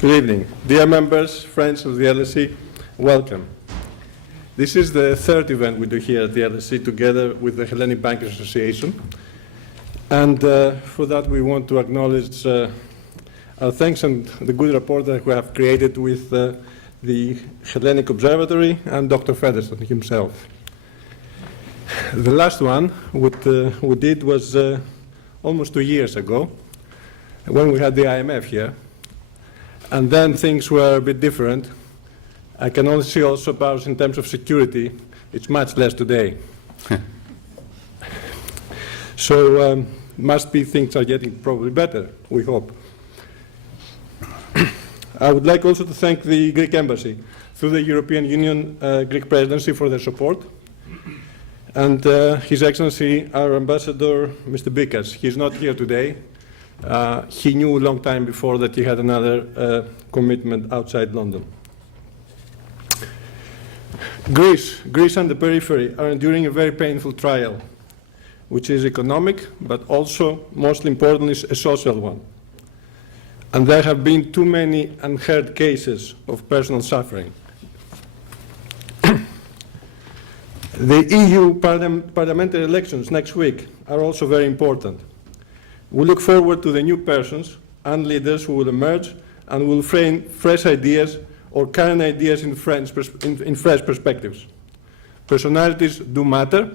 Good evening. Dear members, friends of the LSE, welcome. This is the third event we do here at the LSE together with the Hellenic Bankers Association. And for that we want to acknowledge our thanks and the good rapport that we have created with the Hellenic Observatory and Dr. Featherstone himself. The last one we did was almost 2 years ago when we had the IMF here. And then things were a bit different. I can only see also about in terms of security, it's much less today. So must be things are getting probably better, we hope. I would like also to thank the Greek Embassy through the European Union Greek Presidency for their support. And His Excellency, our Ambassador, Mr. Bikas, he's not here today. He knew a long time before that he had another commitment outside London. Greece and the periphery are enduring a very painful trial, which is economic, but also, most importantly, a social one. And there have been too many unheard cases of personal suffering. The EU parliamentary elections next week are also very important. We look forward to the new persons and leaders who will emerge and will frame fresh ideas or current ideas in fresh perspectives. Personalities do matter,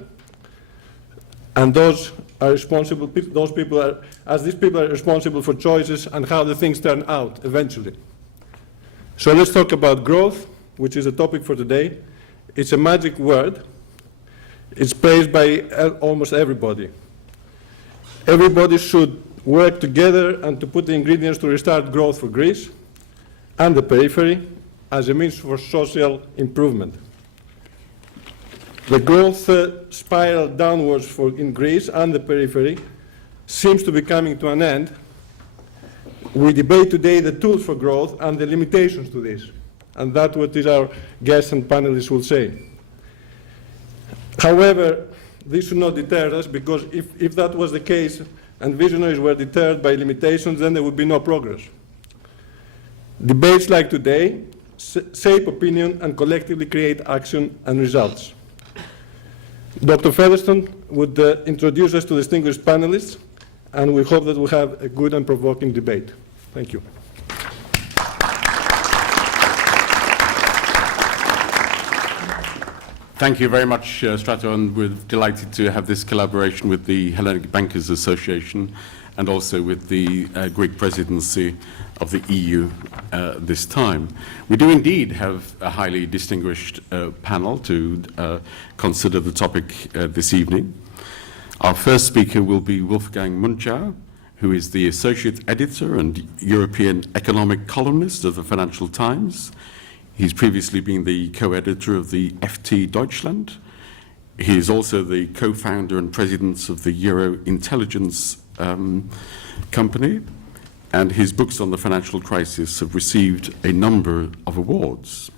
and those people are responsible for choices and how the things turn out eventually. So let's talk about growth, which is the topic for today. It's a magic word. It's praised by almost everybody. Everybody should work together and to put the ingredients to restart growth for Greece and the periphery as a means for social improvement. The growth spiral downwards in Greece and the periphery seems to be coming to an end. We debate today the tools for growth and the limitations to this, and that's what our guests and panelists will say. However, this should not deter us, because if that was the case and visionaries were deterred by limitations, then there would be no progress. Debates like today shape opinion and collectively create action and results. Dr. Featherstone would introduce us to distinguished panelists, and we hope that we'll have a good and provoking debate. Thank you. Thank you very much, Strato, and we're delighted to have this collaboration with the Hellenic Bankers Association and also with the Greek presidency of the EU this time. We do indeed have a highly distinguished panel to consider the topic this evening. Our first speaker will be Wolfgang Munchau, who is the Associate Editor and European Economic Columnist of the Financial Times. He's previously been the co-editor of the FT Deutschland. He is also the co-founder and president of the Eurointelligence company, and his books on the financial crisis have received a number of awards.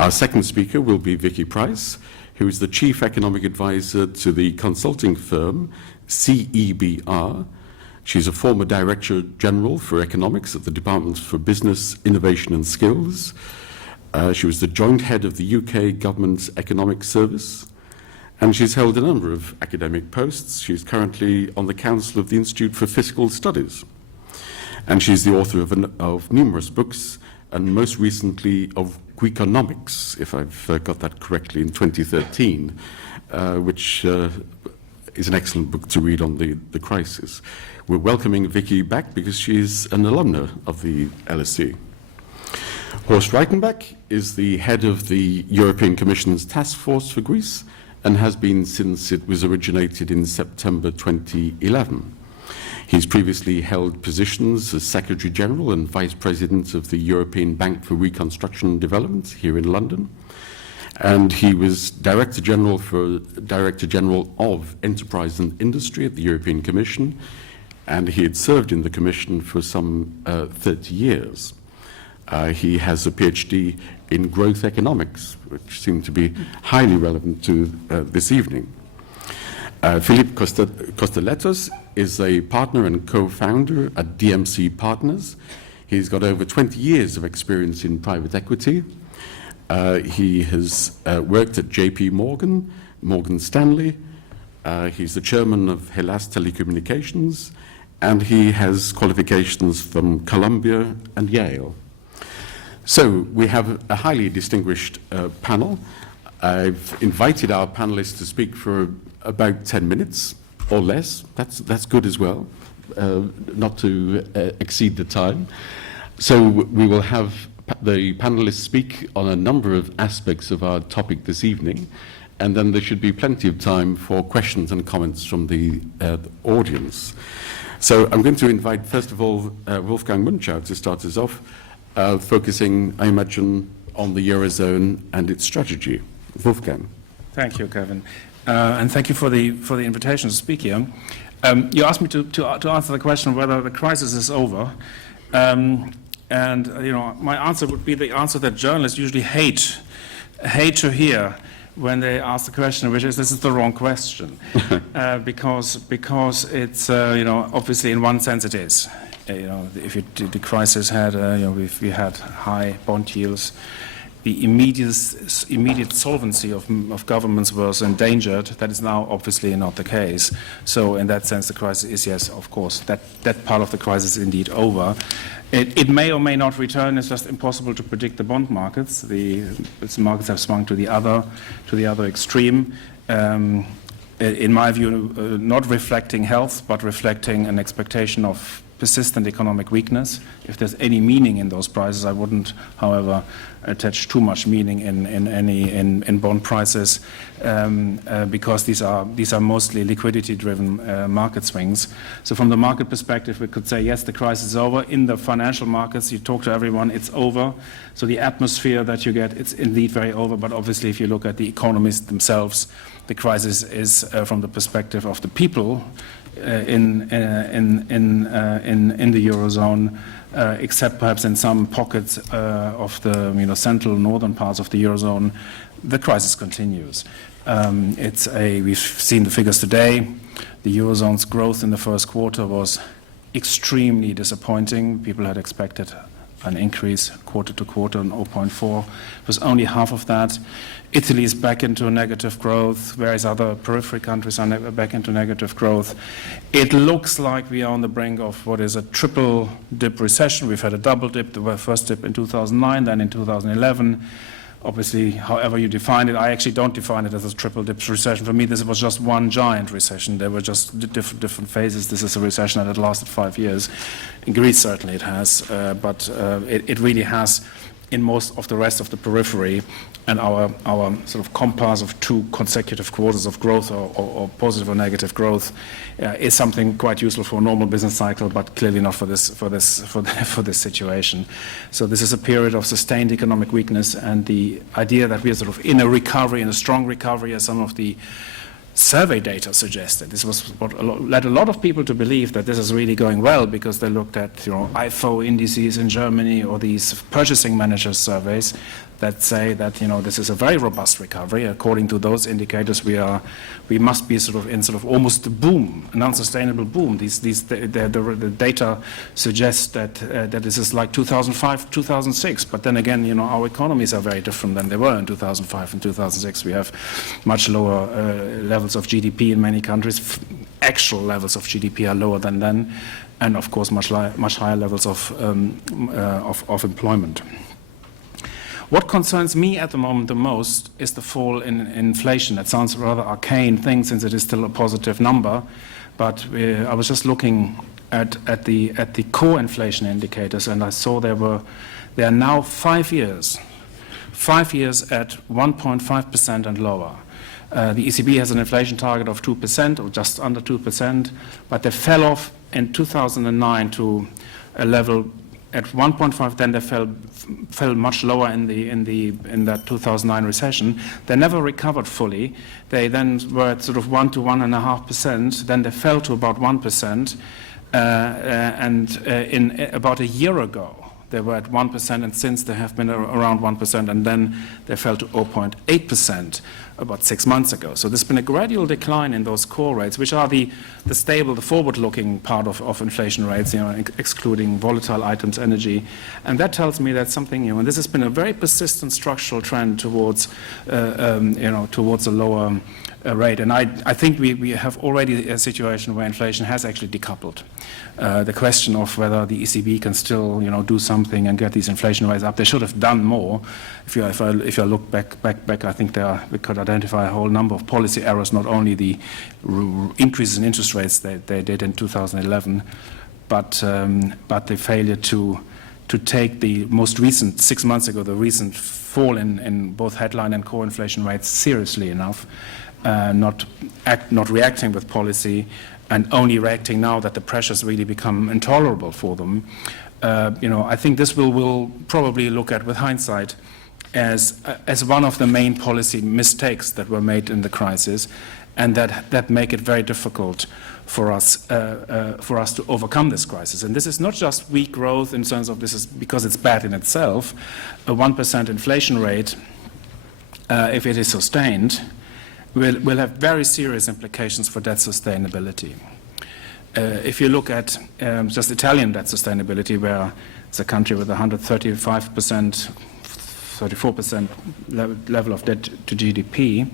Our second speaker will be Vicky Price, who is the Chief Economic Advisor to the consulting firm CEBR. She's a former Director General for Economics at the Department for Business, Innovation and Skills. She was the joint head of the UK Government's Economic Service, and she's held a number of academic posts. She's currently on the Council of the Institute for Fiscal Studies, and she's the author of numerous books, and most recently of Greekonomics, if I've got that correctly, in 2013, which is an excellent book to read on the crisis. We're welcoming Vicky back because she's an alumna of the LSE. Horst Reichenbach is the head of the European Commission's Task Force for Greece and has been since it was originated in September 2011. He's previously held positions as Secretary General and Vice President of the European Bank for Reconstruction and Development here in London. And he was Director General of Enterprise and Industry at the European Commission, and he had served in the Commission for some 30 years. He has a PhD in growth economics, which seemed to be highly relevant to this evening. Philippe Costeletos is a partner and co-founder at DMC Partners. He's got over 20 years of experience in private equity. He has worked at JP Morgan, Morgan Stanley. He's the chairman of Hellas Telecommunications, and he has qualifications from Columbia and Yale. So we have a highly distinguished panel. I've invited our panelists to speak for about 10 minutes or less. That's good as well, not to exceed the time. So we will have the panelists speak on a number of aspects of our topic this evening, and then there should be plenty of time for questions and comments from the audience. So I'm going to invite, first of all, Wolfgang Munchau to start us off, focusing, I imagine, on the Eurozone and its strategy. Wolfgang. Thank you, Kevin. And thank you for the invitation to speak here. You asked me to answer the question whether the crisis is over. And my answer would be the answer that journalists usually hate to hear when they ask the question, which is this is the wrong question, because it's obviously in one sense it is. If the crisis had if we had high bond yields, the immediate solvency of governments was endangered. That is now obviously not the case. So in that sense, the crisis is, yes, of course, that part of the crisis is indeed over. It may or may not return. It's just impossible to predict the bond markets. The markets have swung to the other extreme. In my view, not reflecting health, but reflecting an expectation of persistent economic weakness. If there's any meaning in those prices, I wouldn't, however, attach too much meaning in bond prices because these are mostly liquidity-driven market swings. So from the market perspective, we could say yes, the crisis is over. In the financial markets, you talk to everyone, it's over. So the atmosphere that you get, it's indeed very over. But obviously, if you look at the economists themselves, the crisis is from the perspective of the people in the Eurozone, except perhaps in some pockets of the central northern parts of the Eurozone, the crisis continues. We've seen the figures today. The Eurozone's growth in the first quarter was extremely disappointing. People had expected an increase quarter to quarter on 0.4. It was only half of that. Italy is back into negative growth, whereas other periphery countries are back into negative growth. It looks like we are on the brink of what is a triple dip recession. We've had a double dip, the first dip in 2009, then in 2011. Obviously, however you define it, I actually don't define it as a triple dip recession. For me, this was just one giant recession. There were just different phases. This is a recession that had lasted 5 years. In Greece, certainly it has, but it really has in most of the rest of the periphery, and our sort of compass of 2 consecutive quarters of growth or positive or negative growth is something quite useful for a normal business cycle, but clearly not for this situation. So this is a period of sustained economic weakness, and the idea that we are sort of in a recovery, in a strong recovery, as some of the survey data suggested. This was what led a lot of people to believe that this is really going well, because they looked at IFO indices in Germany or these purchasing managers surveys that say that this is a very robust recovery. According to those indicators, we must be sort of almost a boom, an unsustainable boom. The data suggests that this is like 2005, 2006. But then again, our economies are very different than they were in 2005 and 2006. We have much lower levels of GDP in many countries. Actual levels of GDP are lower than then, and of course much higher levels of employment. What concerns me at the moment the most is the fall in inflation. That sounds a rather arcane thing, since it is still a positive number, but I was just looking at the core inflation indicators, and I saw they are now 5 years at 1.5% and lower. The ECB has an inflation target of 2% or just under 2%, but they fell off in 2009 to a level at 1.5. Then they fell much lower in that 2009 recession. They never recovered fully. They then were at sort of 1 to 1.5%. Then they fell to about 1%, and in about a year ago they were at 1%, and since they have been around 1%, and then they fell to 0.8%. about 6 months ago. So there's been a gradual decline in those core rates, which are the stable, the forward-looking part of inflation rates, excluding volatile items, energy. And that tells me that something, and this has been a very persistent structural trend towards, towards a lower rate. And I think we have already a situation where inflation has actually decoupled. The question of whether the ECB can still, do something and get these inflation rates up, they should have done more. If I look back, I think we could identify a whole number of policy errors, not only the increases in interest rates they did in 2011, but the failure to take the most recent, 6 months ago, the recent fall in both headline and core inflation rates seriously enough, not reacting with policy, and only reacting now that the pressures really become intolerable for them. I think this we'll probably look at with hindsight as one of the main policy mistakes that were made in the crisis, and that make it very difficult for us to overcome this crisis. And this is not just weak growth in terms of this is because it's bad in itself. A 1% inflation rate, if it is sustained, will have very serious implications for debt sustainability. If you look at just Italian debt sustainability, where it's a country with 135%, 34% level of debt to GDP,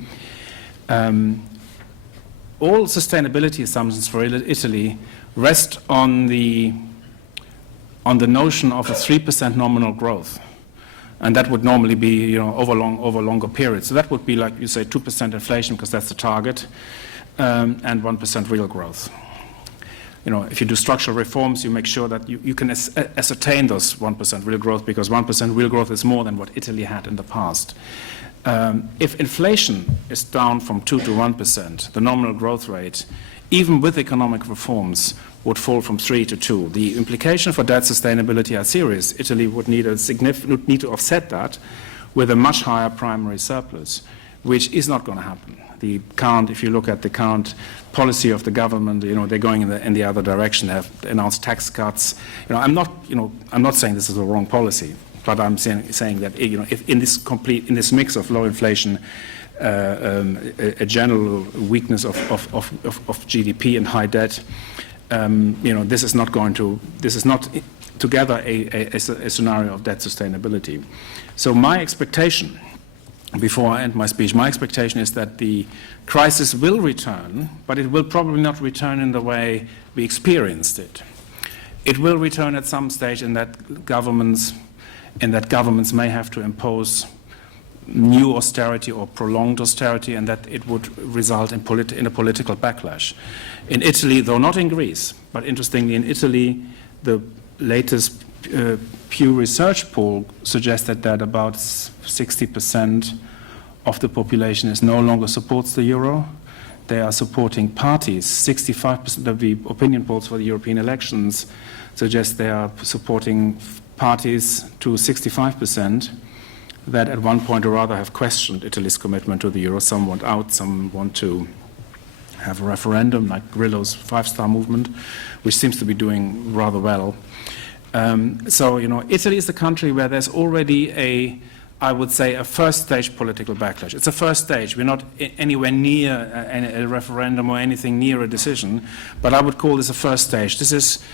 all sustainability assumptions for Italy rest on the notion of a 3% nominal growth. And that would normally be, over longer periods. So that would be like you say 2% inflation because that's the target, and 1% real growth. If you do structural reforms, you make sure that you can ascertain those 1% real growth, because 1% real growth is more than what Italy had in the past. If inflation is down from 2 to 1%, the nominal growth rate, even with economic reforms, would fall from 3 to 2. The implication for debt sustainability are serious. Italy would need to offset that with a much higher primary surplus, which is not going to happen. If you look at the current policy of the government, they're going in the other direction. They have announced tax cuts. I'm not saying this is a wrong policy, but I'm saying that if in this mix of low inflation, a general weakness of GDP and high debt, this is not together a scenario of debt sustainability. So my expectation, before I end my speech, my expectation is that the crisis will return, but it will probably not return in the way we experienced it. It will return at some stage in that governments may have to impose new austerity or prolonged austerity, and that it would result in a political backlash. In Italy, though not in Greece, but interestingly in Italy, the latest Pew Research poll suggested that about 60% of the population no longer supports the euro. They are supporting parties. 65% of the opinion polls for the European elections suggest they are supporting parties to 65%. That at one point or other have questioned Italy's commitment to the euro. Some want out, some want to have a referendum, like Grillo's 5-Star Movement, which seems to be doing rather well. So, Italy is the country where there's already I would say, a first-stage political backlash. It's a first stage. We're not anywhere near a referendum or anything near a decision, but I would call this a first stage. This is,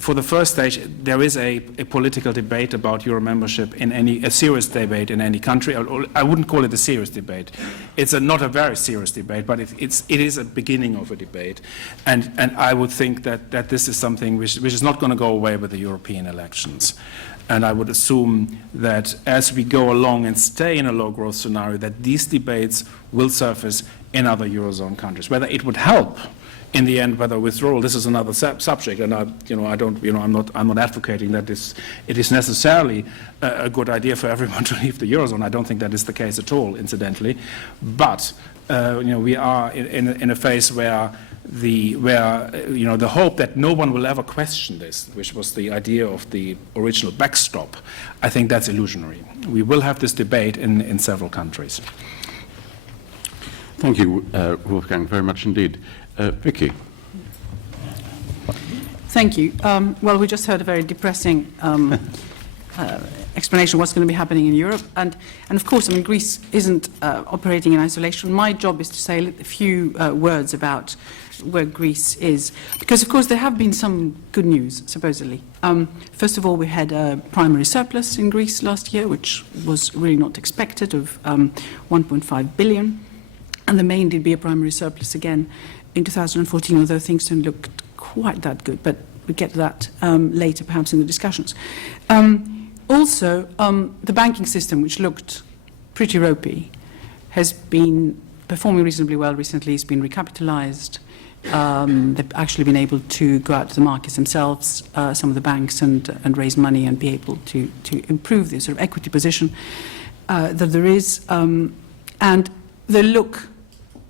for the first stage, there is a political debate about Euro membership a serious debate in any country. I wouldn't call it a serious debate. It's not a very serious debate, but it is a beginning of a debate. And I would think that this is something which is not going to go away with the European elections. And I would assume that as we go along and stay in a low-growth scenario, that these debates will surface in other Eurozone countries. Whether it would help in the end, whether withdrawal, this is another subject, and I'm not advocating that it is necessarily a good idea for everyone to leave the Eurozone. I don't think that is the case at all, incidentally. But we are in a phase where the hope that no one will ever question this, which was the idea of the original backstop, I think that's illusionary. We will have this debate in several countries. Thank you, Wolfgang, very much indeed. Vicky. Thank you. Well, we just heard a very depressing explanation of what's going to be happening in Europe. And of course, I mean, Greece isn't operating in isolation. My job is to say a few words about where Greece is, because of course there have been some good news, supposedly. First of all, we had a primary surplus in Greece last year, which was really not expected, of 1.5 billion. And there may indeed be a primary surplus again in 2014, although things don't look quite that good. But we get to that later, perhaps in the discussions. Also, the banking system, which looked pretty ropey, has been performing reasonably well recently. It's been recapitalized. They've actually been able to go out to the markets themselves, some of the banks, and raise money and be able to improve the sort of equity position that there is. And they look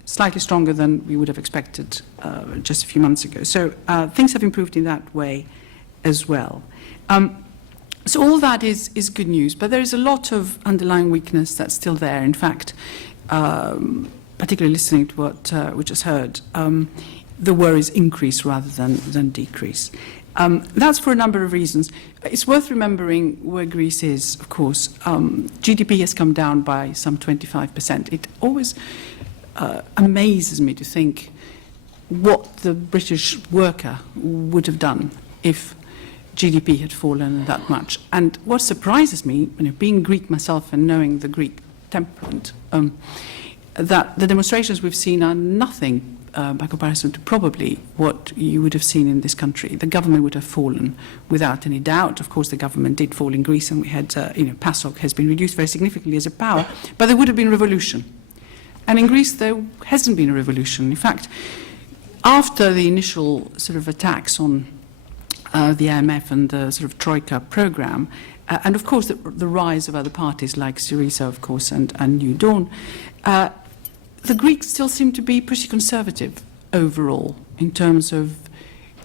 slightly stronger than we would have expected just a few months ago. So things have improved in that way as well. So all that is good news, but there is a lot of underlying weakness that's still there. In fact, particularly listening to what we just heard, the worries increase rather than decrease. That's for a number of reasons. It's worth remembering where Greece is, of course. GDP has come down by some 25%. It always amazes me to think what the British worker would have done if GDP had fallen that much. And what surprises me, being Greek myself and knowing the Greek temperament, that the demonstrations we've seen are nothing by comparison to probably what you would have seen in this country. The government would have fallen without any doubt. Of course, the government did fall in Greece, and we had, PASOK has been reduced very significantly as a power, but there would have been revolution. And in Greece, there hasn't been a revolution. In fact, after the initial sort of attacks on the IMF and the sort of Troika program, and of course the rise of other parties like Syriza, of course, and New Dawn, the Greeks still seem to be pretty conservative overall in terms of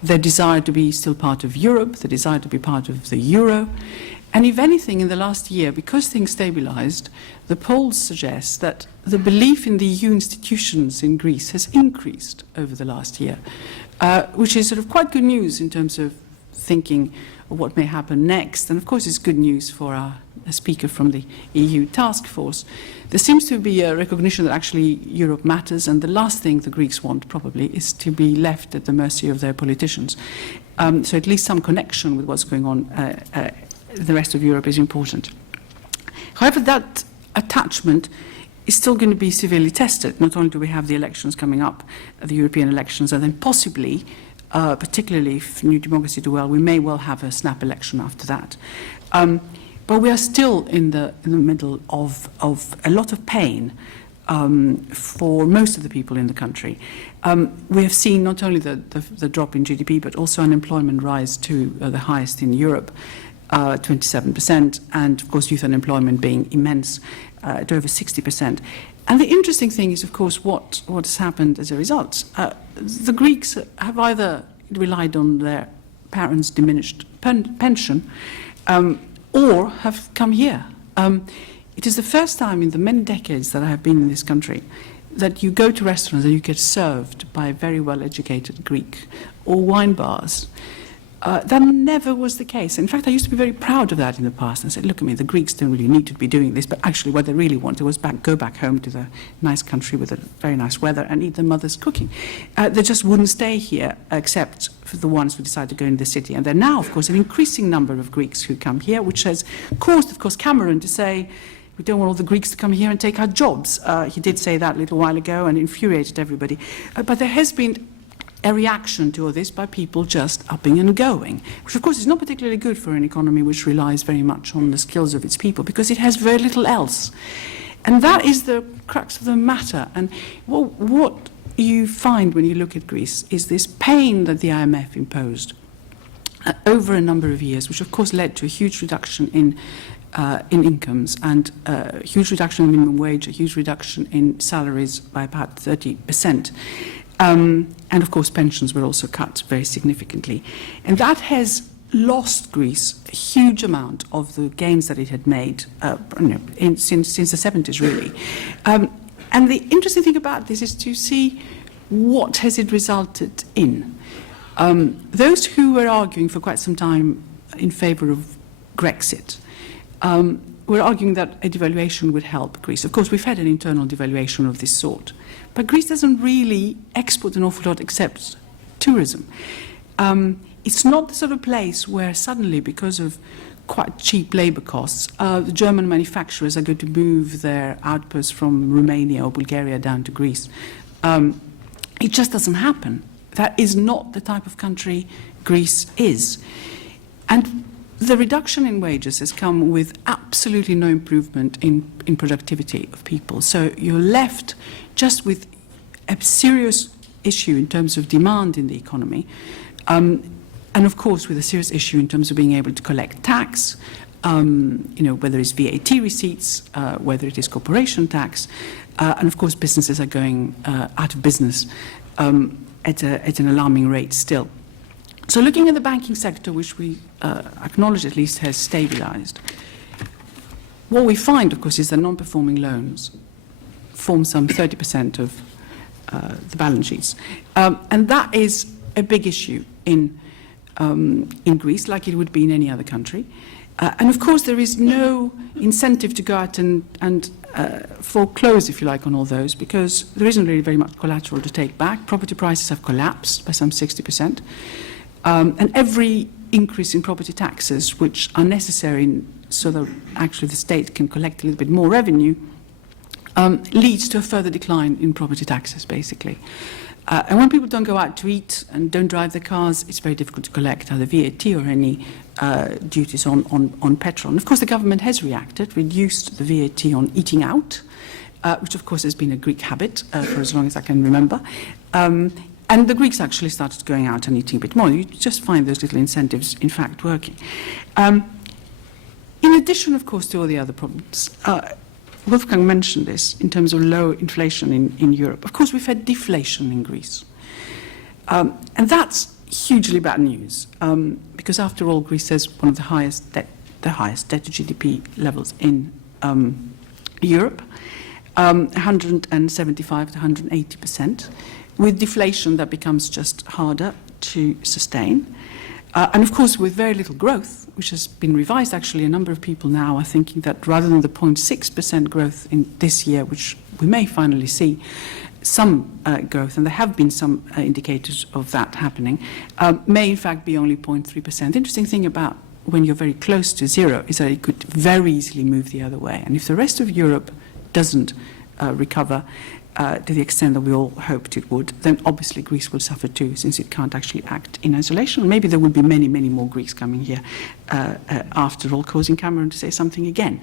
their desire to be still part of Europe, the desire to be part of the euro. And if anything, in the last year, because things stabilized, the polls suggest that the belief in the EU institutions in Greece has increased over the last year, which is sort of quite good news in terms of thinking of what may happen next. And of course, it's good news for a speaker from the EU task force. There seems to be a recognition that actually Europe matters, and the last thing the Greeks want probably is to be left at the mercy of their politicians. So at least some connection with what's going on the rest of Europe is important. However, that attachment is still going to be severely tested. Not only do we have the elections coming up, the European elections, and then possibly, particularly if New Democracy do well, we may well have a snap election after that. But we are still in the middle of a lot of pain for most of the people in the country. We have seen not only the drop in GDP, but also unemployment rise to the highest in Europe, 27%, and of course youth unemployment being immense, to over 60%. And the interesting thing is, of course, what has happened as a result. The Greeks have either relied on their parents' diminished pension, or have come here. It is the first time in the many decades that I have been in this country that you go to restaurants and you get served by a very well-educated Greek, or wine bars. That never was the case. In fact, I used to be very proud of that in the past. I said, look at me, the Greeks don't really need to be doing this, but actually what they really wanted was go back home to the nice country with the very nice weather and eat their mother's cooking. They just wouldn't stay here, except for the ones who decided to go into the city. And there are now, of course, an increasing number of Greeks who come here, which has caused, of course, Cameron to say, we don't want all the Greeks to come here and take our jobs. He did say that a little while ago and infuriated everybody. But there has been a reaction to all this by people just upping and going, which of course is not particularly good for an economy which relies very much on the skills of its people, because it has very little else. And that is the crux of the matter. And what you find when you look at Greece is this pain that the IMF imposed over a number of years, which of course led to a huge reduction in incomes, and a huge reduction in minimum wage, a huge reduction in salaries by about 30%. And of course, pensions were also cut very significantly. And that has lost Greece a huge amount of the gains that it had made since the 70s, really. And the interesting thing about this is to see what has it resulted in. Those who were arguing for quite some time in favour of Grexit we're arguing that a devaluation would help Greece. Of course, we've had an internal devaluation of this sort, but Greece doesn't really export an awful lot except tourism. It's not the sort of place where suddenly, because of quite cheap labor costs, the German manufacturers are going to move their outputs from Romania or Bulgaria down to Greece. It just doesn't happen. That is not the type of country Greece is. And the reduction in wages has come with absolutely no improvement in productivity of people. So you're left just with a serious issue in terms of demand in the economy, and of course with a serious issue in terms of being able to collect tax, whether it's VAT receipts, whether it is corporation tax, and of course businesses are going out of business at an alarming rate still. So looking at the banking sector, which we acknowledge at least has stabilized, what we find, of course, is that non-performing loans form some 30% of the balance sheets. And that is a big issue in Greece, like it would be in any other country. And of course, there is no incentive to go out and foreclose, if you like, on all those, because there isn't really very much collateral to take back. Property prices have collapsed by some 60%. And every increase in property taxes, which are necessary so that actually the state can collect a little bit more revenue, leads to a further decline in property taxes, basically. And when people don't go out to eat and don't drive their cars, it's very difficult to collect either VAT or any duties on petrol. And of course, the government has reacted, reduced the VAT on eating out, which of course has been a Greek habit for as long as I can remember. And the Greeks actually started going out and eating a bit more. You just find those little incentives, in fact, working. In addition, of course, to all the other problems, Wolfgang mentioned this in terms of low inflation in Europe. Of course, we've had deflation in Greece. And that's hugely bad news, because after all, Greece has one of the highest debt to GDP levels in Europe, 175 to 180%. With deflation, that becomes just harder to sustain. And of course, with very little growth, which has been revised, actually, a number of people now are thinking that rather than the 0.6% growth in this year, which we may finally see some growth, and there have been some indicators of that happening, may in fact be only 0.3%. The interesting thing about when you're very close to zero is that it could very easily move the other way. And if the rest of Europe doesn't recover to the extent that we all hoped it would, then obviously Greece will suffer too, since it can't actually act in isolation. Maybe there will be many, many more Greeks coming here after all, causing Cameron to say something again,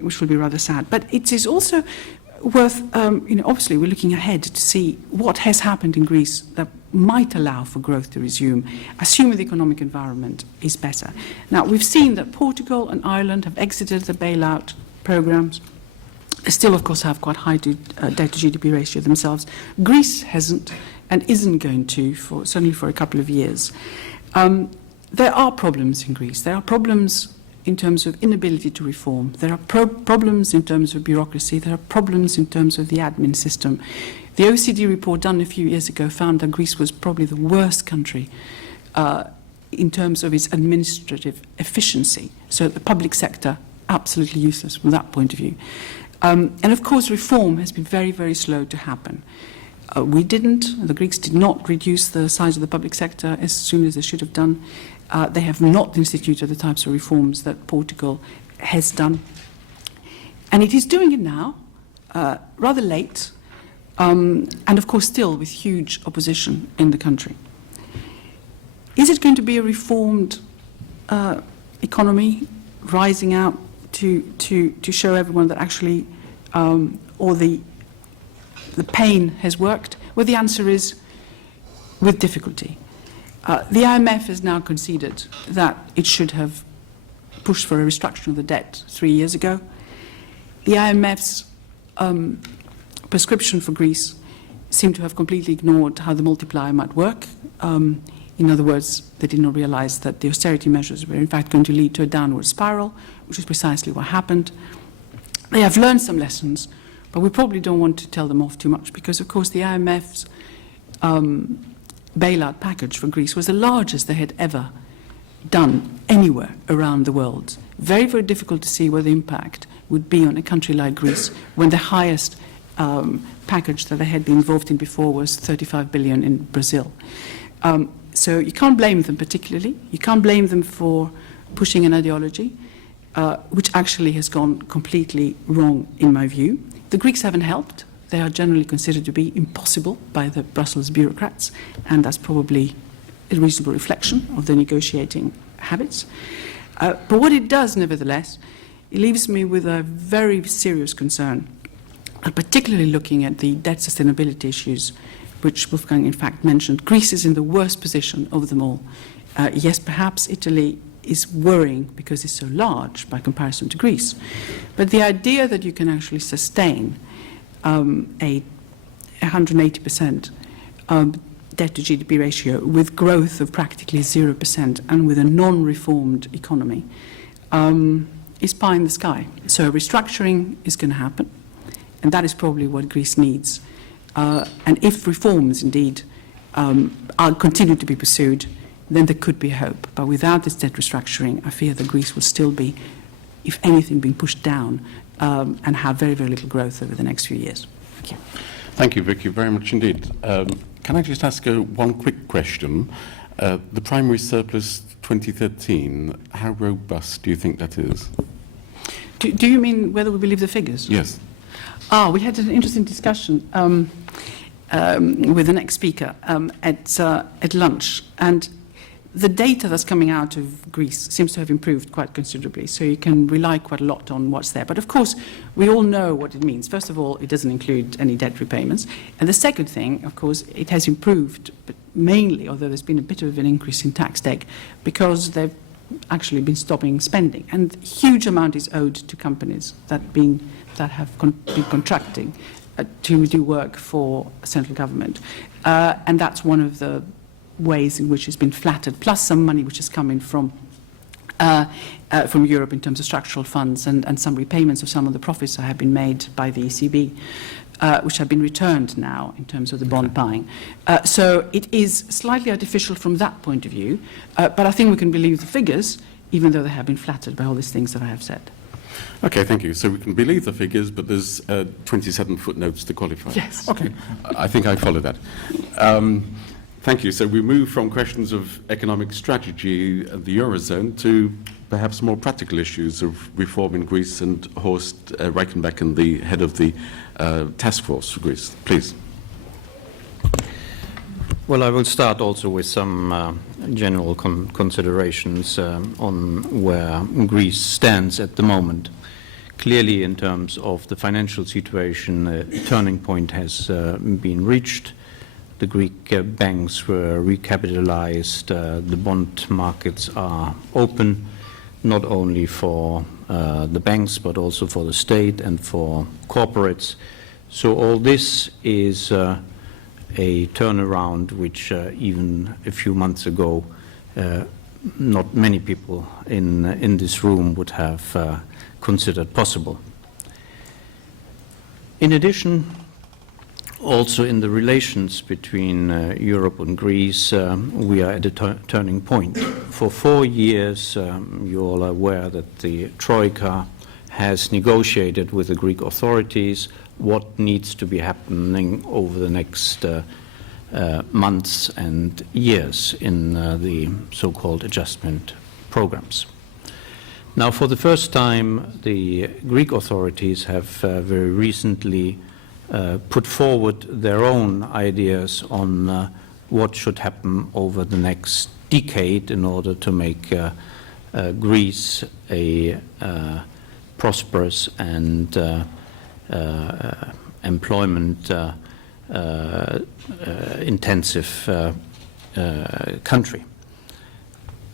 which will be rather sad. But it is also worth, obviously we're looking ahead to see what has happened in Greece that might allow for growth to resume, assuming the economic environment is better. Now, we've seen that Portugal and Ireland have exited the bailout programs. They still, of course, have quite high debt to GDP ratio themselves. Greece hasn't and isn't going to, certainly for a couple of years. There are problems in Greece. There are problems in terms of inability to reform. There are problems in terms of bureaucracy. There are problems in terms of the admin system. The OECD report done a few years ago found that Greece was probably the worst country in terms of its administrative efficiency. So the public sector, absolutely useless from that point of view. And of course, reform has been very, very slow to happen. The Greeks did not reduce the size of the public sector as soon as they should have done. They have not instituted the types of reforms that Portugal has done. And it is doing it now, rather late, and of course still with huge opposition in the country. Is it going to be a reformed economy rising out to show everyone that actually all the pain has worked? Well, the answer is with difficulty. The IMF has now conceded that it should have pushed for a restructuring of the debt 3 years ago. The IMF's prescription for Greece seemed to have completely ignored how the multiplier might work. In other words, they did not realize that the austerity measures were in fact going to lead to a downward spiral, which is precisely what happened. They have learned some lessons, but we probably don't want to tell them off too much because, of course, the IMF's bailout package for Greece was the largest they had ever done anywhere around the world. Very, very difficult to see what the impact would be on a country like Greece when the highest package that they had been involved in before was 35 billion in Brazil. So you can't blame them particularly. You can't blame them for pushing an ideology, which actually has gone completely wrong in my view. The Greeks haven't helped. They are generally considered to be impossible by the Brussels bureaucrats, and that's probably a reasonable reflection of their negotiating habits. But what it does, nevertheless, it leaves me with a very serious concern, particularly looking at the debt sustainability issues, which Wolfgang, in fact, mentioned. Greece is in the worst position of them all. Yes, perhaps Italy is worrying because it's so large by comparison to Greece. But the idea that you can actually sustain a 180% debt to GDP ratio with growth of practically 0% and with a non-reformed economy is pie in the sky. So restructuring is going to happen, and that is probably what Greece needs. And if reforms indeed are continued to be pursued, then there could be hope. But without this debt restructuring, I fear that Greece will still be, if anything, being pushed down and have very, very little growth over the next few years. Thank you. Thank you, Vicky, very much indeed. Can I just ask one quick question? The primary surplus 2013, how robust do you think that is? Do you mean whether we believe the figures? Yes. We had an interesting discussion with the next speaker at lunch, and the data that's coming out of Greece seems to have improved quite considerably, so you can rely quite a lot on what's there. But of course, we all know what it means. First of all, it doesn't include any debt repayments. And the second thing, of course, it has improved, but mainly, although there's been a bit of an increase in tax take, because they've actually been stopping spending. And a huge amount is owed to companies that have been contracting to do work for central government. And that's one of the ways in which it's been flattered, plus some money which is coming from Europe in terms of structural funds and some repayments of some of the profits that have been made by the ECB, which have been returned now in terms of the bond buying. So it is slightly artificial from that point of view, but I think we can believe the figures, even though they have been flattered by all these things that I have said. Okay, thank you. So we can believe the figures, but there's 27 footnotes to qualify. Yes. Okay. I think I follow that. Thank you. So we move from questions of economic strategy of the Eurozone to perhaps more practical issues of reform in Greece, and Horst Reichenbach, and the head of the task force for Greece. Please. Well, I will start also with some general considerations on where Greece stands at the moment. Clearly, in terms of the financial situation, a turning point has been reached. The Greek banks were recapitalized. The bond markets are open, not only for the banks, but also for the state and for corporates. So all this is a turnaround which even a few months ago not many people in this room would have considered possible. In addition, also in the relations between Europe and Greece, we are at a turning point. For 4 years, you're all aware that the Troika has negotiated with the Greek authorities what needs to be happening over the next months and years in the so-called adjustment programs. Now, for the first time, the Greek authorities have very recently put forward their own ideas on what should happen over the next decade in order to make Greece a prosperous and employment intensive country.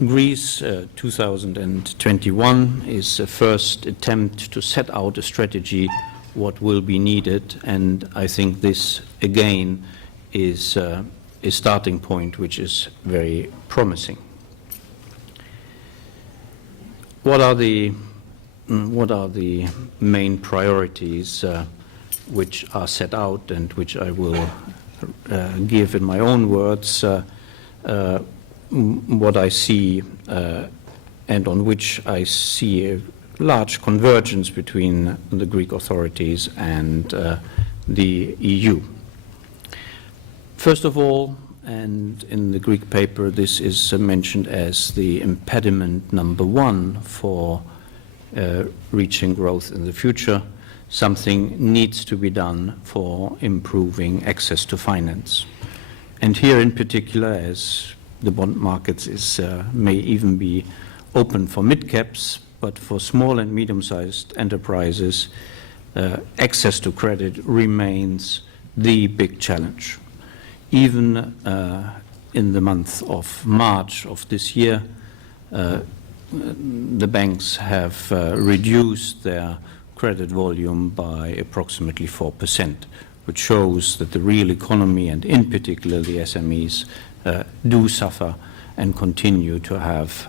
Greece 2021 is a first attempt to set out a strategy what will be needed, and I think this again is a starting point which is very promising. What are the main priorities which are set out and which I will give in my own words? what I see and on which I see a large convergence between the Greek authorities and the EU. First of all, and in the Greek paper this is mentioned as the impediment number one for reaching growth in the future, something needs to be done for improving access to finance. And here in particular, as the bond markets may even be open for mid-caps, but for small and medium-sized enterprises, access to credit remains the big challenge. Even in the month of March of this year, the banks have reduced their credit volume by approximately 4%, which shows that the real economy, and in particular the SMEs, do suffer and continue to have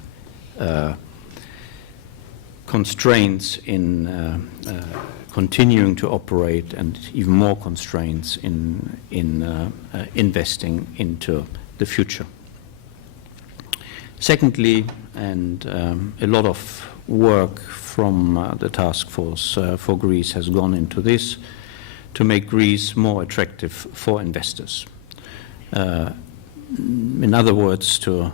constraints in continuing to operate, and even more constraints in investing into the future. Secondly, and a lot of work from the task force for Greece has gone into this, to make Greece more attractive for investors. In other words, to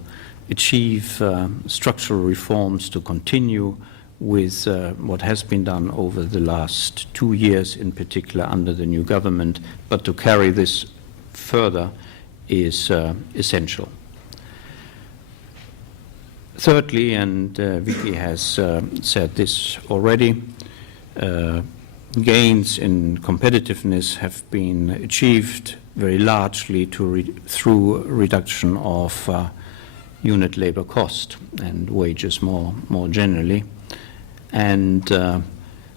achieve structural reforms, to continue with what has been done over the last 2 years, in particular under the new government, but to carry this further is essential. Thirdly, and Vicky has said this already, gains in competitiveness have been achieved very largely through reduction of unit labor cost and wages more generally. And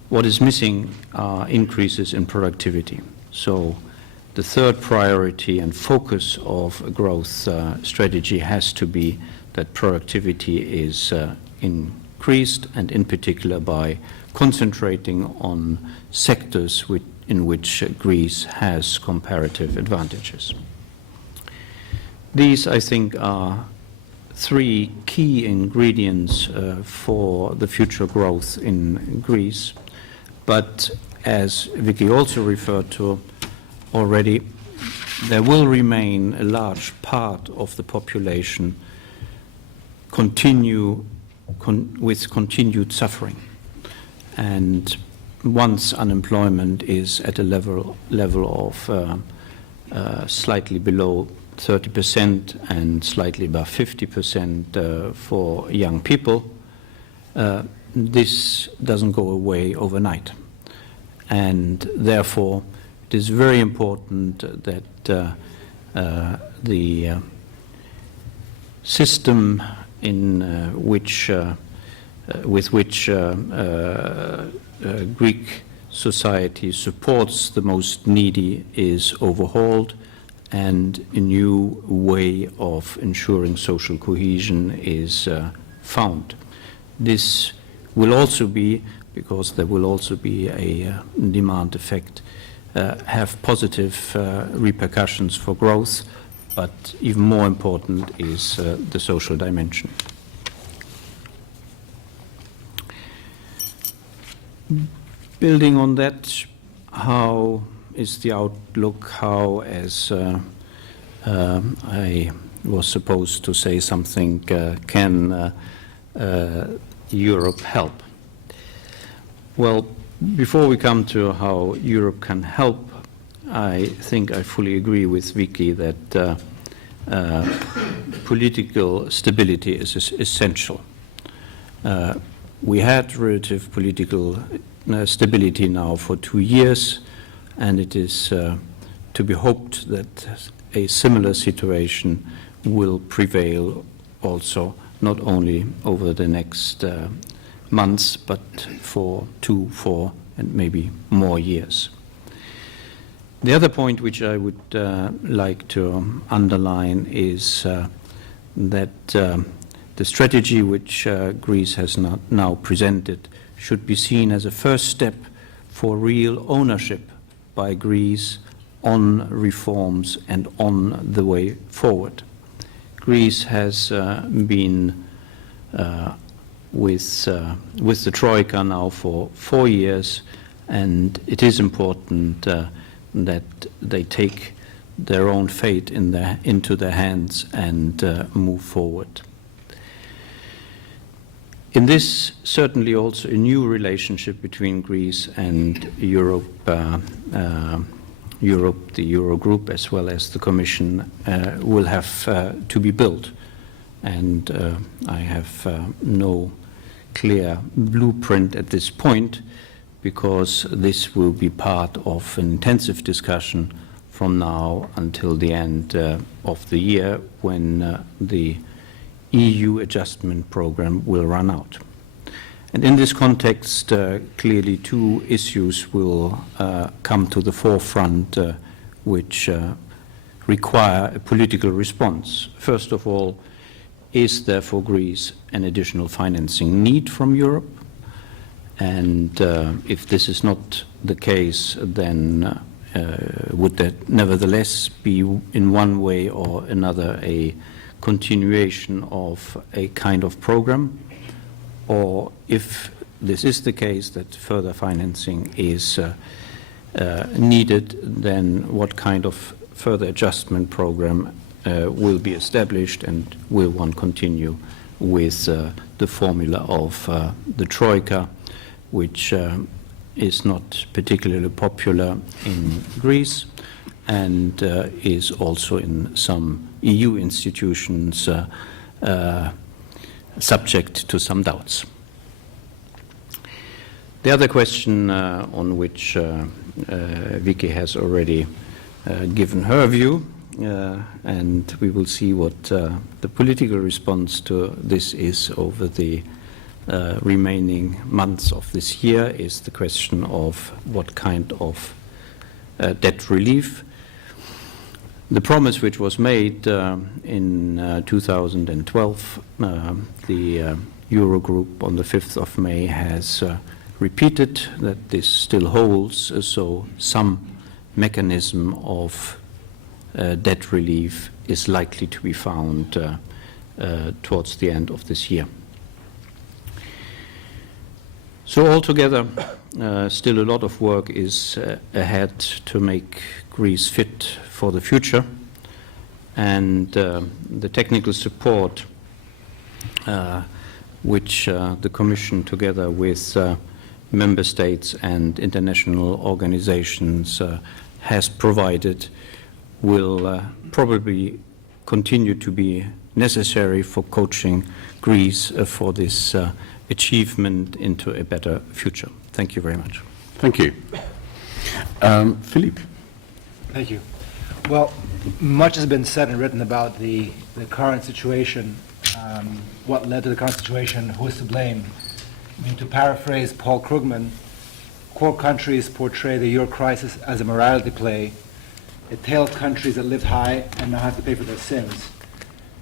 what is missing are increases in productivity. So the third priority and focus of a growth strategy has to be that productivity is increased, and in particular by concentrating on sectors in which Greece has comparative advantages. These, I think, are 3 key ingredients for the future growth in Greece. But as Vicky also referred to already, there will remain a large part of the population with continued suffering. And once unemployment is at a level of slightly below 30% and slightly above 50% for young people, this doesn't go away overnight. And therefore, it is very important that the system with which Greek society supports the most needy is overhauled, and a new way of ensuring social cohesion is found. This will also be, because there will also be a demand effect, have positive repercussions for growth, but even more important is the social dimension. Building on that, how is the outlook? How, as I was supposed to say something, can Europe help? Well, before we come to how Europe can help, I think I fully agree with Vicky that political stability is essential. We had relative political stability now for 2 years, and it is to be hoped that a similar situation will prevail also, not only over the next months, but for 2, 4, and maybe more years. The other point which I would like to underline is that the strategy which Greece has now presented should be seen as a first step for real ownership by Greece on reforms and on the way forward. Greece has been with the Troika now for 4 years, and it is important that they take their own fate into their hands and move forward. In this, certainly also a new relationship between Greece and Europe, the Eurogroup, as well as the Commission, will have to be built. And I have no clear blueprint at this point, because this will be part of an intensive discussion from now until the end of the year, when the EU adjustment program will run out. And in this context, clearly 2 issues will come to the forefront which require a political response. First of all, is there for Greece an additional financing need from Europe? And if this is not the case, then would that nevertheless be in one way or another a continuation of a kind of program? Or if this is the case, that further financing is needed, then what kind of further adjustment program will be established, and will one continue with the formula of the Troika, which is not particularly popular in Greece and is also in some EU institutions subject to some doubts. The other question on which Vicky has already given her view, and we will see what the political response to this is over the remaining months of this year, is the question of what kind of debt relief. The promise which was made in 2012, the Eurogroup on the 5th of May has repeated that this still holds, so some mechanism of debt relief is likely to be found towards the end of this year. So altogether, still a lot of work is ahead to make Greece fit for the future, and the technical support which the Commission, together with member states and international organizations, has provided, will probably continue to be necessary for coaching Greece for this achievement into a better future. Thank you very much. Thank you. Philippe. Thank you. Well, much has been said and written about the current situation, what led to the current situation, who is to blame. I mean, to paraphrase Paul Krugman, core countries portray the euro crisis as a morality play, a tale of countries that lived high and now have to pay for their sins.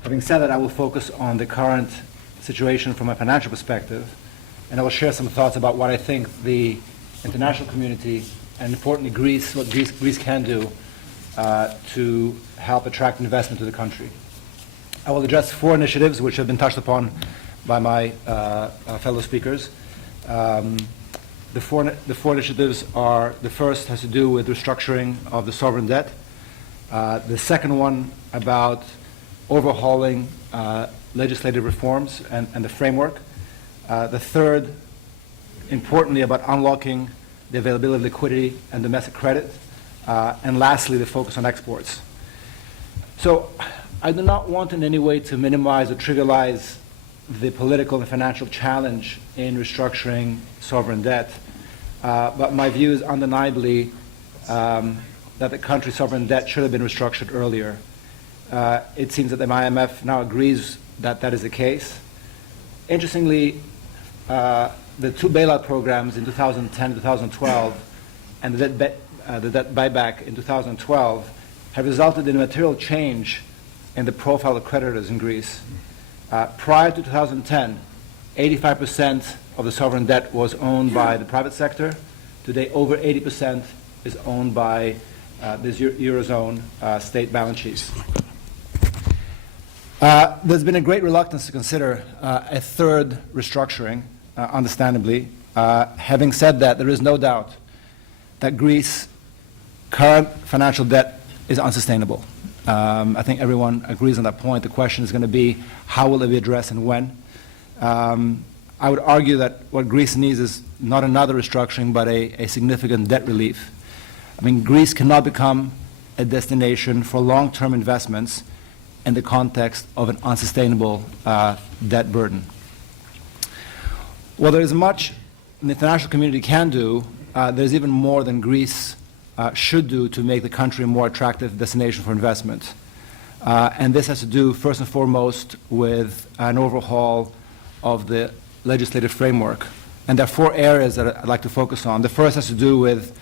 Having said that, I will focus on the current situation from a financial perspective, and I will share some thoughts about what I think the international community, and importantly Greece, what Greece can do to help attract investment to the country. I will address 4 initiatives which have been touched upon by my fellow speakers. The four initiatives are, the first has to do with restructuring of the sovereign debt. The second one about overhauling legislative reforms and the framework. The third, importantly, about unlocking the availability of liquidity and domestic credit. And lastly, the focus on exports. So I do not want in any way to minimize or trivialize the political and financial challenge in restructuring sovereign debt. But my view is undeniably that the country's sovereign debt should have been restructured earlier. It seems that the IMF now agrees that that is the case. Interestingly, the 2 bailout programs in 2010 and 2012 and the debt buyback in 2012 have resulted in a material change in the profile of creditors in Greece. Prior to 2010, 85% of the sovereign debt was owned by the private sector. Today, over 80% is owned by this Eurozone state balance sheets. There's been a great reluctance to consider a third restructuring, understandably. Having said that, there is no doubt that Greece's current financial debt is unsustainable. I think everyone agrees on that point. The question is going to be, how will it be addressed and when? I would argue that what Greece needs is not another restructuring, but a significant debt relief. I mean, Greece cannot become a destination for long-term investments in the context of an unsustainable debt burden. Well, there is much the international community can do. There's even more than Greece should do to make the country a more attractive destination for investment. And this has to do, first and foremost, with an overhaul of the legislative framework. And there are 4 areas that I'd like to focus on. The first has to do with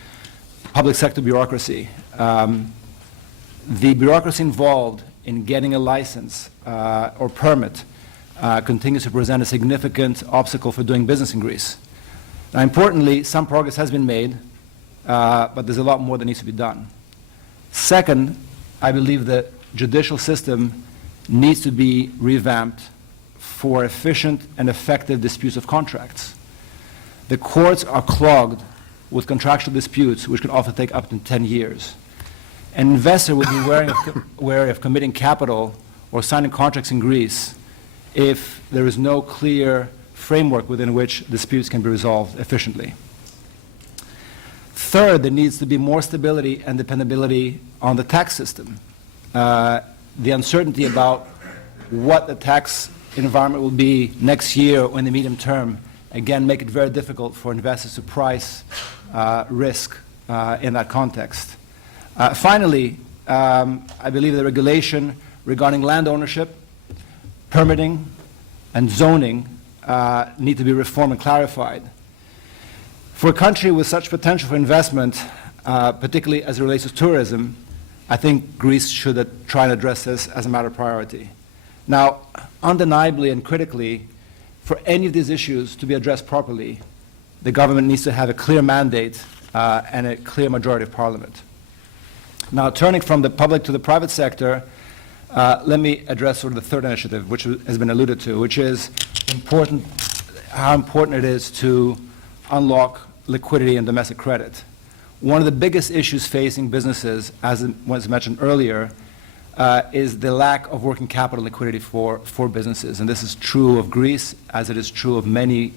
public sector bureaucracy. The bureaucracy involved in getting a license or permit continues to present a significant obstacle for doing business in Greece. Now, importantly, some progress has been made, but there's a lot more that needs to be done. Second, I believe the judicial system needs to be revamped for efficient and effective disputes of contracts. The courts are clogged with contractual disputes, which can often take up to 10 years. An investor would be wary of committing capital or signing contracts in Greece if there is no clear framework within which disputes can be resolved efficiently. Third, there needs to be more stability and dependability on the tax system. The uncertainty about what the tax environment will be next year or in the medium term, again, make it very difficult for investors to price risk in that context. Finally, I believe the regulation regarding land ownership, permitting, and zoning need to be reformed and clarified. For a country with such potential for investment, particularly as it relates to tourism, I think Greece should try and address this as a matter of priority. Now, undeniably and critically, for any of these issues to be addressed properly, the government needs to have a clear mandate and a clear majority of parliament. Now, turning from the public to the private sector, let me address sort of the third initiative, which has been alluded to, which is how important it is to unlock liquidity and domestic credit. One of the biggest issues facing businesses, as was mentioned earlier, is the lack of working capital liquidity for businesses. And this is true of Greece, as it is true of many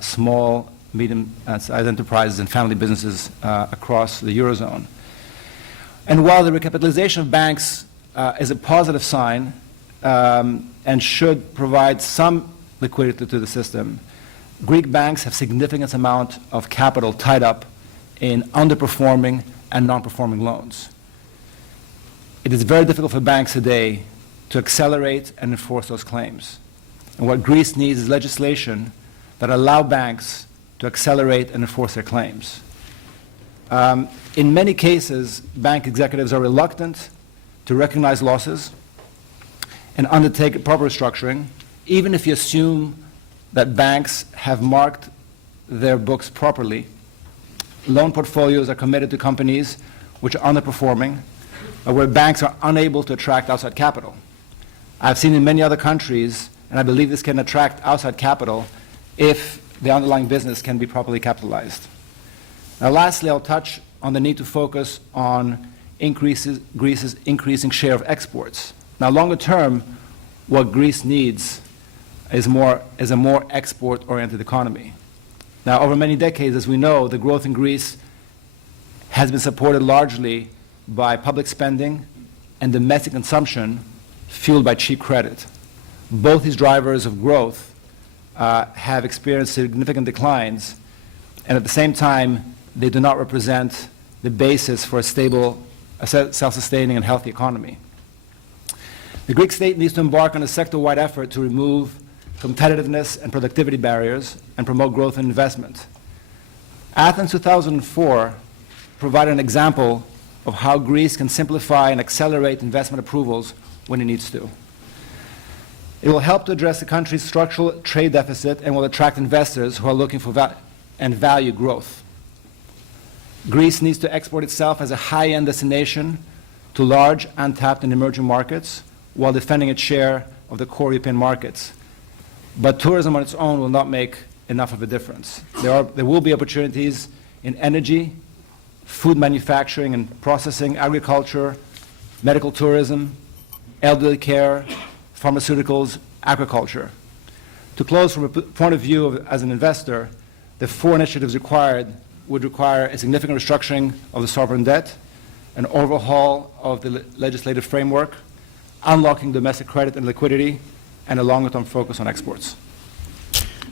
small, medium-sized enterprises and family businesses across the Eurozone. And while the recapitalization of banks is a positive sign and should provide some liquidity to the system, Greek banks have significant amount of capital tied up in underperforming and non-performing loans. It is very difficult for banks today to accelerate and enforce those claims. And what Greece needs is legislation that allow banks to accelerate and enforce their claims. In many cases, bank executives are reluctant to recognize losses and undertake proper restructuring, even if you assume that banks have marked their books properly. Loan portfolios are committed to companies which are underperforming, where banks are unable to attract outside capital. I've seen in many other countries, and I believe this can attract outside capital if the underlying business can be properly capitalized. Now, lastly, I'll touch on the need to focus on Greece's increasing share of exports. Now, longer term, what Greece needs is a more export-oriented economy. Now, over many decades, as we know, the growth in Greece has been supported largely by public spending and domestic consumption fueled by cheap credit. Both these drivers of growth have experienced significant declines, and at the same time, they do not represent the basis for a stable, self-sustaining, and healthy economy. The Greek state needs to embark on a sector-wide effort to remove competitiveness and productivity barriers and promote growth and investment. Athens 2004 provided an example of how Greece can simplify and accelerate investment approvals when it needs to. It will help to address the country's structural trade deficit and will attract investors who are looking for and value growth. Greece needs to export itself as a high-end destination to large, untapped, and emerging markets while defending its share of the core European markets. But tourism on its own will not make enough of a difference. There will be opportunities in energy, food manufacturing and processing, agriculture, medical tourism, elderly care, pharmaceuticals, agriculture. To close, from a point of view as an investor, the 4 initiatives would require a significant restructuring of the sovereign debt, an overhaul of the legislative framework, unlocking domestic credit and liquidity, and a longer-term focus on exports.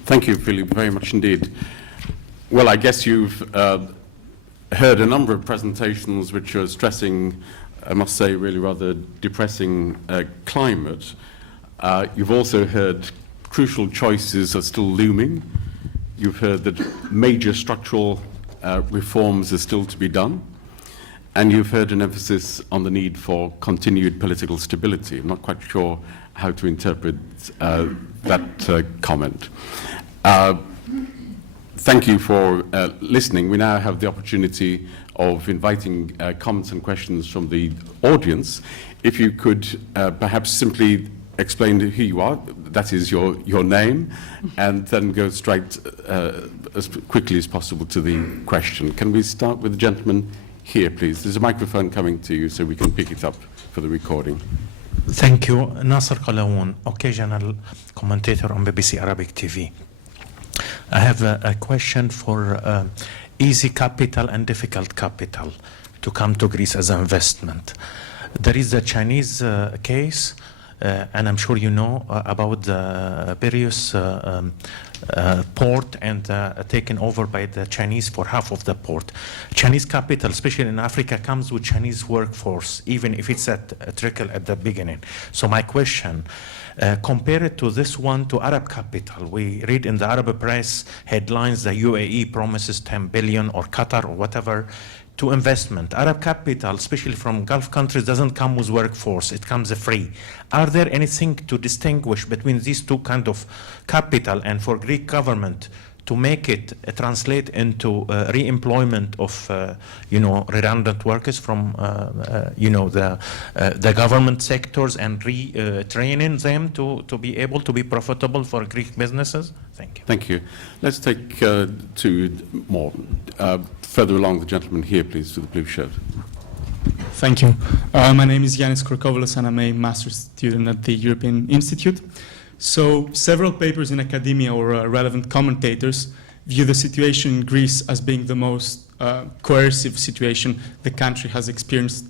Thank you, Philippe, very much indeed. Well, I guess you've heard a number of presentations which are stressing, I must say, really rather depressing climate. You've also heard crucial choices are still looming. You've heard that major structural reforms are still to be done. And you've heard an emphasis on the need for continued political stability. I'm not quite sure how to interpret that comment. Thank you for listening. We now have the opportunity of inviting comments and questions from the audience. If you could perhaps simply explain who you are, that is your name, and then go straight as quickly as possible to the question. Can we start with the gentleman here, please? There's a microphone coming to you so we can pick it up for the recording. Thank you. Nasser Qalawoon, occasional commentator on BBC Arabic TV. I have a question for easy capital and difficult capital to come to Greece as an investment. There is a Chinese case, and I'm sure you know about the Piraeus port and taken over by the Chinese for half of the port. Chinese capital, especially in Africa, comes with Chinese workforce, even if it's a trickle at the beginning. So my question, compare it to this one to Arab capital. We read in the Arab press headlines, the UAE promises 10 billion or Qatar or whatever to investment. Arab capital, especially from Gulf countries, doesn't come with workforce. It comes free. Are there anything to distinguish between these two kind of capital, and for Greek government to make it translate into re-employment of redundant workers from the government sectors and retraining them to be able to be profitable for Greek businesses? Thank you. Thank you. Let's take 2 more. Further along, the gentleman here, please, with the blue shirt. Thank you. My name is Yanis Korkovoulos, and I'm a master's student at the European Institute. So several papers in academia or relevant commentators view the situation in Greece as being the most coercive situation the country has experienced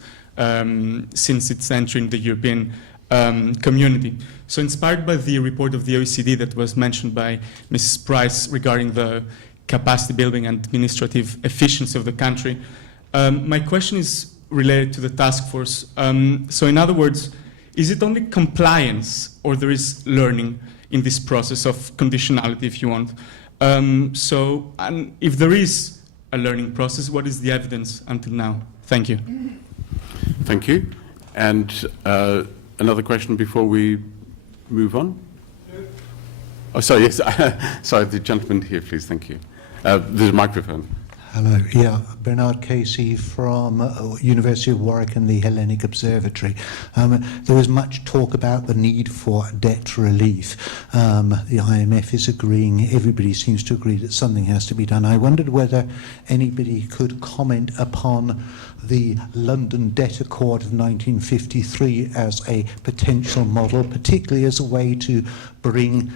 since its entering the European community. So inspired by the report of the OECD that was mentioned by Mrs. Price regarding the capacity building and administrative efficiency of the country, my question is related to the task force. So in other words, is it only compliance, or there is learning in this process of conditionality, if you want? And if there is a learning process, what is the evidence until now? Thank you. Thank you. And another question before we move on? Oh, sorry, yes. Sorry, the gentleman here, please. Thank you. There's a microphone. Hello, yeah, Bernard Casey from University of Warwick and the Hellenic Observatory. There was much talk about the need for debt relief. The IMF is agreeing, everybody seems to agree that something has to be done. I wondered whether anybody could comment upon the London Debt Accord of 1953 as a potential model, particularly as a way to bring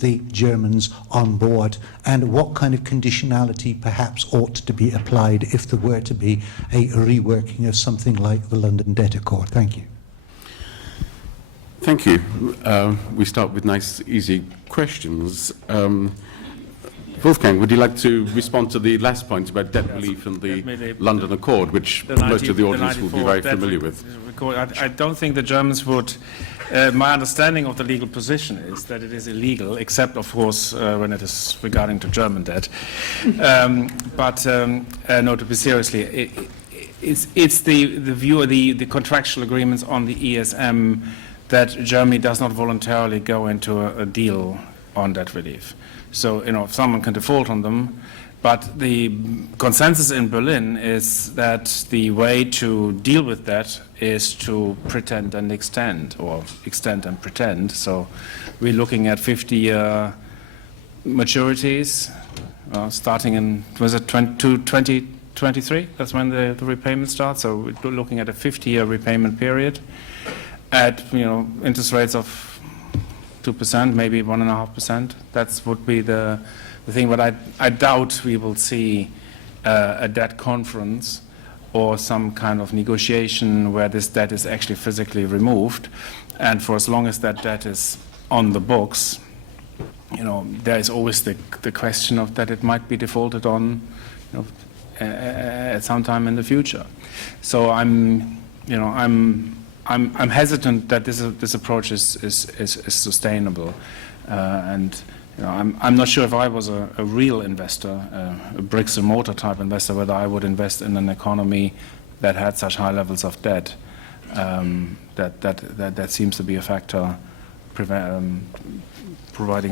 the Germans on board, and what kind of conditionality perhaps ought to be applied if there were to be a reworking of something like the London Debt Accord. Thank you. Thank you. We start with nice, easy questions. Wolfgang, would you like to respond to the last point about debt relief and the London Accord, which most of the audience will be very familiar with? I don't think the Germans would. My understanding of the legal position is that it is illegal, except, of course, when it is regarding to German debt. No, to be seriously, it's the view of the contractual agreements on the ESM that Germany does not voluntarily go into a deal on debt relief. So, if someone can default on them, But the consensus in Berlin is that the way to deal with that is to pretend and extend, or extend and pretend. So we're looking at 50-year maturities, starting in, was it 2023? That's when the repayment starts. So we're looking at a 50-year repayment period at, interest rates of 2%, maybe 1.5%. That would be the thing, but I doubt we will see a debt conference or some kind of negotiation where this debt is actually physically removed. And for as long as that debt is on the books, there is always the question of that it might be defaulted on, at some time in the future. So I'm hesitant that this approach is sustainable, and I'm not sure if I was a real investor, a bricks and mortar type investor, whether I would invest in an economy that had such high levels of debt. That seems to be a factor providing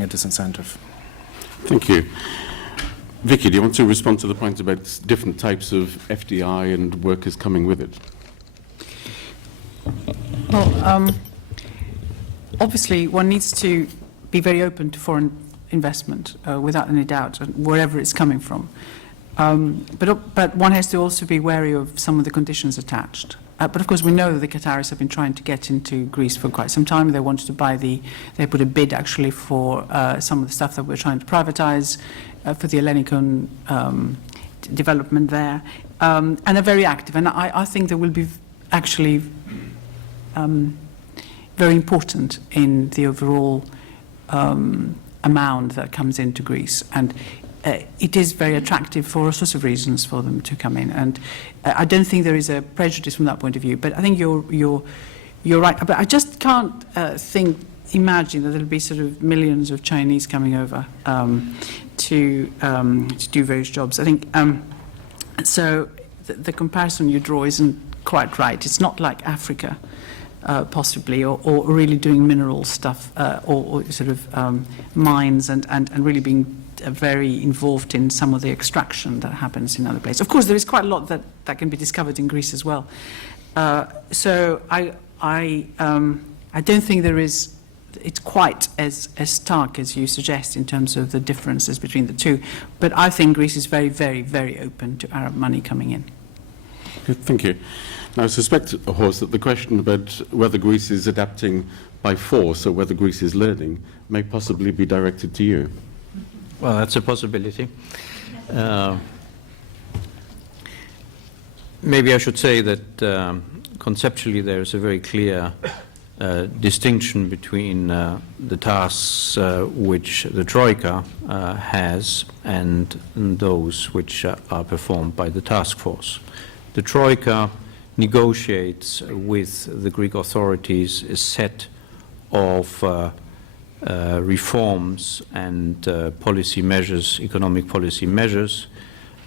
a disincentive. Thank you. Vicky, do you want to respond to the point about different types of FDI and workers coming with it? Well, obviously, one needs to be very open to foreign investment, without any doubt, wherever it's coming from. But one has to also be wary of some of the conditions attached. But of course, we know that the Qataris have been trying to get into Greece for quite some time. They wanted to buy they put a bid actually for some of the stuff that we're trying to privatize, for the Hellenicon development there, and are very active. And I think they will be actually very important in the overall amount that comes into Greece. And it is very attractive for all sorts of reasons for them to come in. And I don't think there is a prejudice from that point of view. But I think you're right. But I just can't imagine that there'll be sort of millions of Chinese coming over to do various jobs. I think so. The comparison you draw isn't quite right. It's not like Africa, possibly, or really doing mineral stuff, or sort of mines and really being very involved in some of the extraction that happens in other places. Of course, there is quite a lot that can be discovered in Greece as well. So I don't think it's quite as stark as you suggest in terms of the differences between the two. But I think Greece is very, very, very open to Arab money coming in. Good, thank you. Now, I suspect, Horst, that the question about whether Greece is adapting by force or whether Greece is learning may possibly be directed to you. Well, that's a possibility. Maybe I should say that conceptually there is a very clear distinction between the tasks which the Troika has and those which are performed by the task force. The Troika negotiates with the Greek authorities a set of reforms and policy measures, economic policy measures,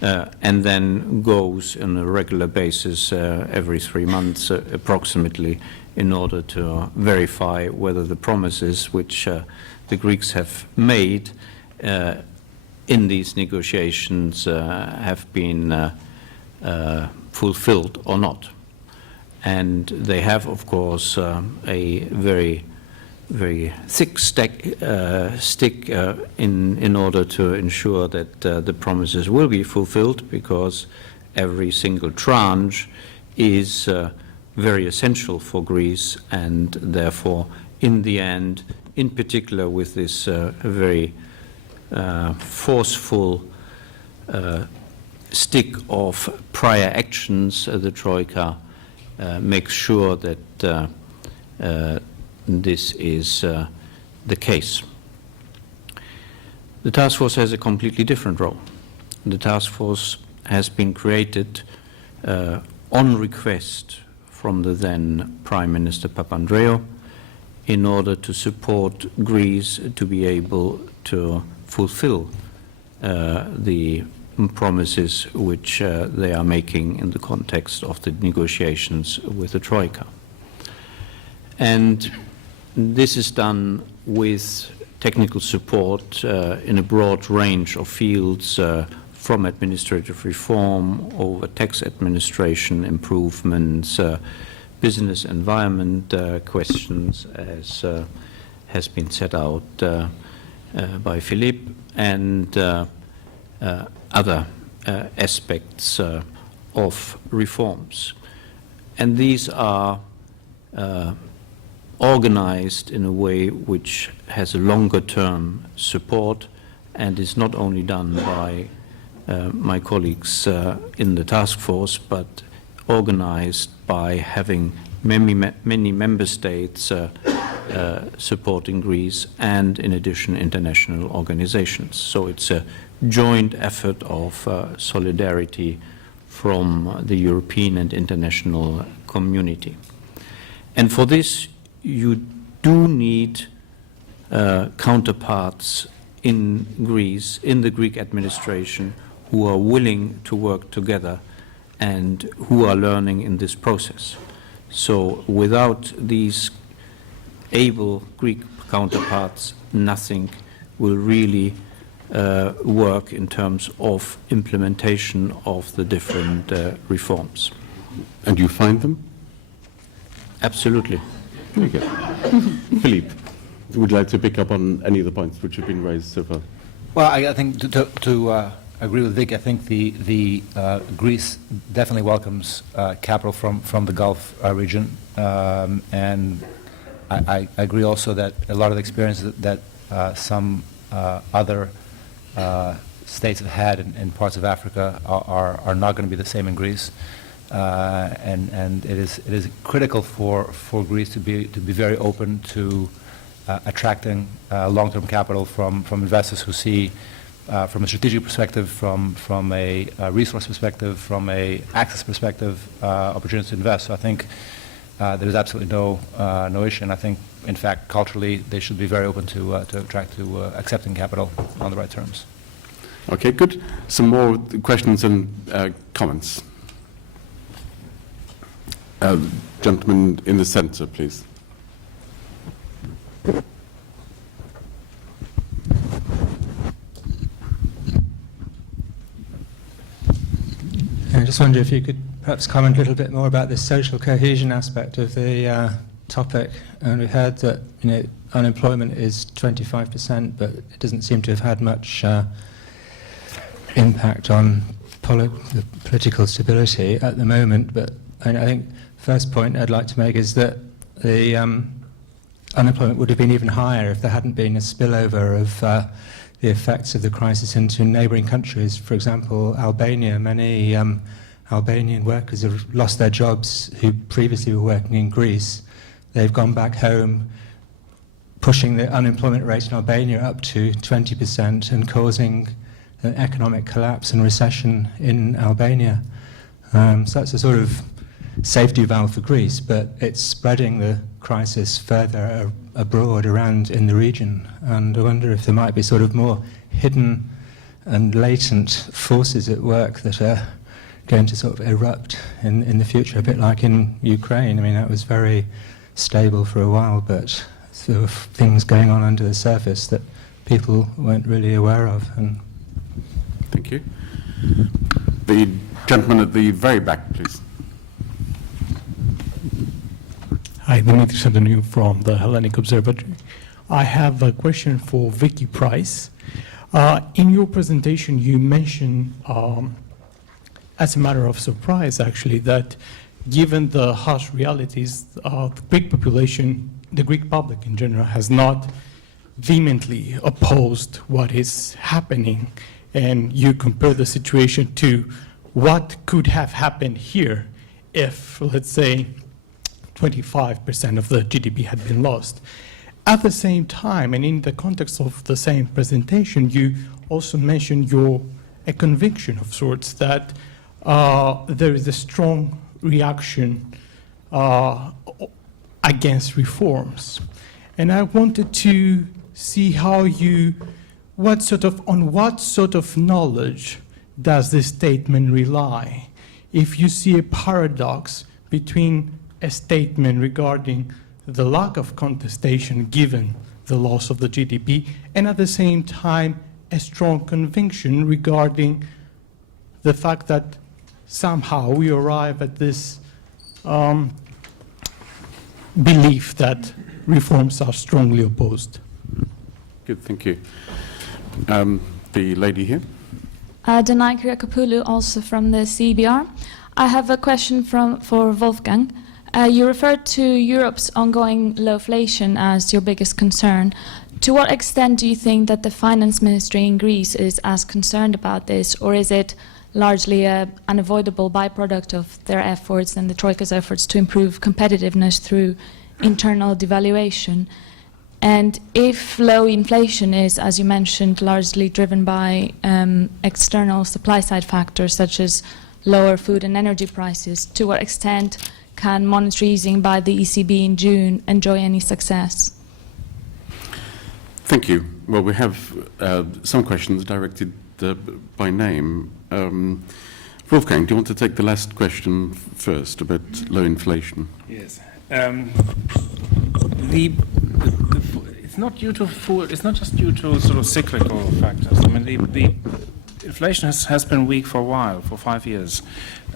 and then goes on a regular basis every 3 months approximately in order to verify whether the promises which the Greeks have made in these negotiations have been fulfilled or not. And they have, of course, a very thick stick in order to ensure that the promises will be fulfilled, because every single tranche is very essential for Greece, and therefore, in the end, in particular with this very forceful stick of prior actions, the Troika makes sure that this is the case. The task force has a completely different role. The task force has been created on request from the then Prime Minister Papandreou in order to support Greece to be able to fulfill the promises which they are making in the context of the negotiations with the Troika. And this is done with technical support in a broad range of fields, from administrative reform over tax administration improvements, business environment questions, as has been set out by Philippe, and other aspects of reforms. And these are organized in a way which has a longer-term support and is not only done by my colleagues in the task force, but organized by having many member states supporting Greece, and in addition international organizations. So it's a joint effort of solidarity from the European and international community. And for this you do need counterparts in Greece, in the Greek administration, who are willing to work together and who are learning in this process. So without these able Greek counterparts, nothing will really work in terms of implementation of the different reforms. And you find them? Absolutely. Very good. Philippe, would you like to pick up on any of the points which have been raised so far? Well, I think to agree with Vic, I think the Greece definitely welcomes capital from the Gulf region, and I agree also that a lot of the experiences that some other states have had in parts of Africa are not going to be the same in Greece, and it is critical for Greece to be very open to attracting long-term capital from investors who see, from a strategic perspective, from a resource perspective, from a access perspective, opportunities to invest. So I think there is absolutely no issue, and I think, in fact, culturally, they should be very open to accepting capital on the right terms. Okay, good. Some more questions and comments. Gentleman in the centre, please. I just wonder if you could perhaps comment a little bit more about the social cohesion aspect of the topic. And we heard that unemployment is 25%, but it doesn't seem to have had much impact on the political stability at the moment. But I think first point I'd like to make is that the unemployment would have been even higher if there hadn't been a spillover of the effects of the crisis into neighbouring countries. For example, Albania. Many Albanian workers have lost their jobs who previously were working in Greece. They've gone back home, pushing the unemployment rate in Albania up to 20% and causing an economic collapse and recession in Albania. So that's a sort of safety valve for Greece, but it's spreading the crisis further abroad around in the region. And I wonder if there might be sort of more hidden and latent forces at work that are going to sort of erupt in the future, a bit like in Ukraine. I mean, that was very stable for a while, but there were things going on under the surface that people weren't really aware of. And thank you. The gentleman at the very back, please. Hi, Dimitri Santoniou from the Hellenic Observatory. I have a question for Vicky Price. In your presentation, you mentioned, as a matter of surprise, actually, that given the harsh realities, the Greek population, the Greek public in general, has not vehemently opposed what is happening, and you compare the situation to what could have happened here if, let's say, 25% of the GDP had been lost. At the same time, and in the context of the same presentation, you also mentioned a conviction of sorts that there is a strong reaction against reforms. And I wanted to see how on what sort of knowledge does this statement rely? If you see a paradox between a statement regarding the lack of contestation given the loss of the GDP, and at the same time a strong conviction regarding the fact that somehow we arrive at this belief that reforms are strongly opposed. Good, thank you. The lady here. Danai Kyriakopoulos, also from the CBR. I have a question for Wolfgang. You referred to Europe's ongoing lowflation as your biggest concern. To what extent do you think that the finance ministry in Greece is as concerned about this, or is it largely an unavoidable byproduct of their efforts and the Troika's efforts to improve competitiveness through internal devaluation? And if low inflation is, as you mentioned, largely driven by external supply-side factors such as lower food and energy prices, to what extent can monetary easing by the ECB in June enjoy any success? Thank you. Well, we have some questions directed by name. Wolfgang, do you want to take the last question first about low inflation? Yes. It's not due to food. It's not just due to sort of cyclical factors. I mean, the inflation has been weak for a while, for 5 years.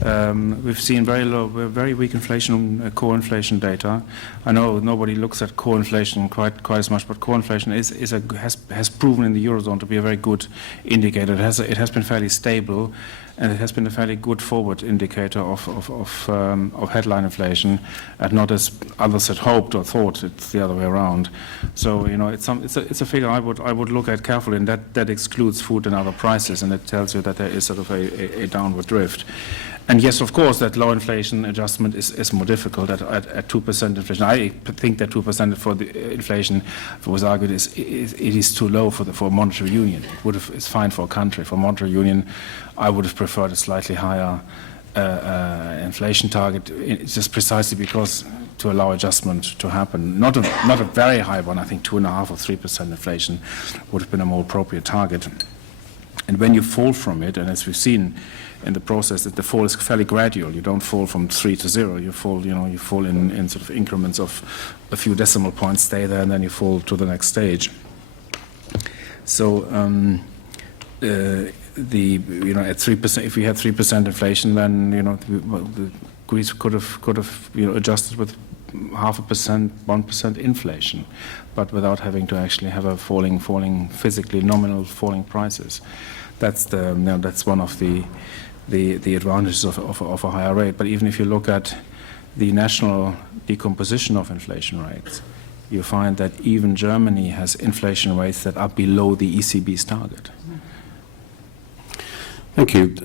We've seen very weak inflation, core inflation data. I know nobody looks at core inflation quite as much, but core inflation has proven in the Eurozone to be a very good indicator. It has been fairly stable, and it has been a fairly good forward indicator of headline inflation, and not as others had hoped or thought. It's the other way around. So it's a figure I would look at carefully, and that excludes food and other prices, and it tells you that there is sort of a downward drift. And yes, of course, that low inflation adjustment is more difficult at 2% inflation. I think that 2% for the inflation, if it was argued, it is too low for monetary union. It's fine for a country. For monetary union, I would have preferred a slightly higher inflation target. It's just precisely because to allow adjustment to happen. Not a very high one. I think 2.5% or 3% inflation would have been a more appropriate target. And when you fall from it, and as we've seen in the process, that the fall is fairly gradual. You don't fall from 3 to 0. You fall in sort of increments of a few decimal points, stay there, and then you fall to the next stage. So at 3%, if we had 3% inflation, then the Greece could have adjusted with 0.5%, 1% inflation, but without having to actually have a falling physically nominal falling prices. That's one of the advantages of a higher rate. But even if you look at the national decomposition of inflation rates, you find that even Germany has inflation rates that are below the ECB's target. Thank you.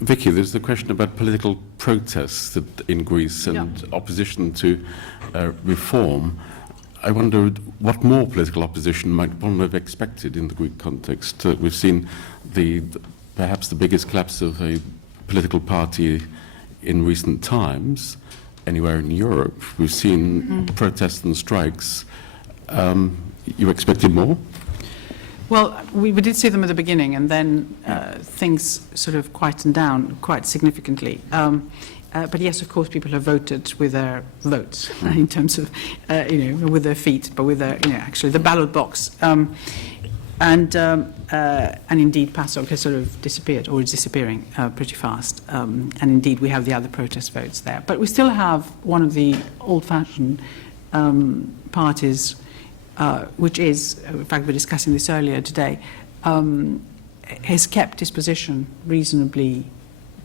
Vicky, there's the question about political protests in Greece and opposition to reform. I wonder what more political opposition might one have expected in the Greek context. We've seen perhaps the biggest collapse of a political party in recent times anywhere in Europe. We've seen protests and strikes. You expected more? Well, we did see them at the beginning, and then things sort of quietened down quite significantly. But yes, of course, people have voted with their votes in terms of, with their feet, but with their, actually the ballot box. And indeed, PASOK has sort of disappeared, or is disappearing pretty fast. And indeed, we have the other protest votes there. But we still have one of the old-fashioned parties, which is, in fact, we were discussing this earlier today, has kept his position reasonably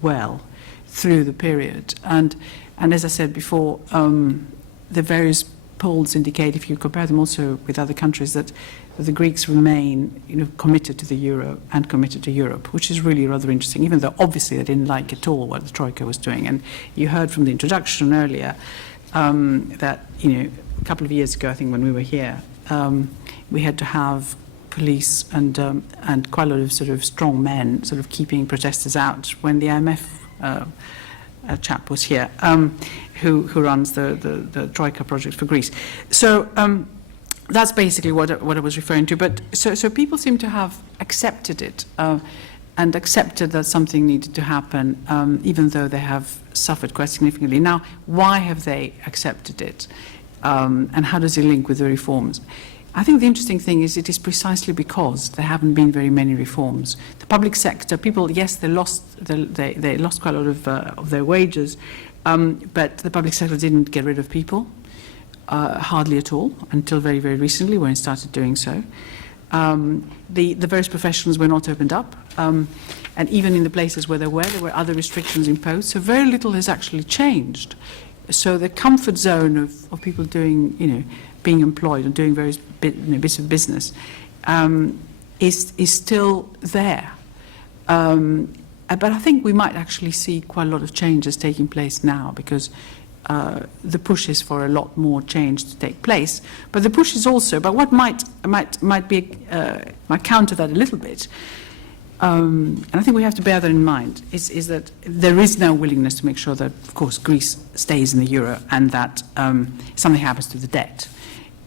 well through the period. And as I said before, the various polls indicate, if you compare them also with other countries, that the Greeks remain committed to the euro and committed to Europe, which is really rather interesting, even though obviously they didn't like at all what the Troika was doing. And you heard from the introduction earlier that a couple of years ago, I think when we were here, we had to have police and quite a lot of sort of strong men sort of keeping protesters out when the IMF chap was here, who runs the Troika project for Greece. So that's basically what I was referring to. But so people seem to have accepted it and accepted that something needed to happen, even though they have suffered quite significantly. Now, why have they accepted it? And how does it link with the reforms? I think the interesting thing is it is precisely because there haven't been very many reforms. The public sector, people, yes, they lost quite a lot of their wages, but the public sector didn't get rid of people, hardly at all, until very, very recently when it started doing so. The various professions were not opened up, and even in the places where there were other restrictions imposed, so very little has actually changed. So the comfort zone of people doing, being employed and doing various bits of business is still there. But I think we might actually see quite a lot of changes taking place now because the push is for a lot more change to take place. But the push is also, but what might counter that a little bit, and I think we have to bear that in mind, is that there is now willingness to make sure that, of course, Greece stays in the euro and that something happens to the debt.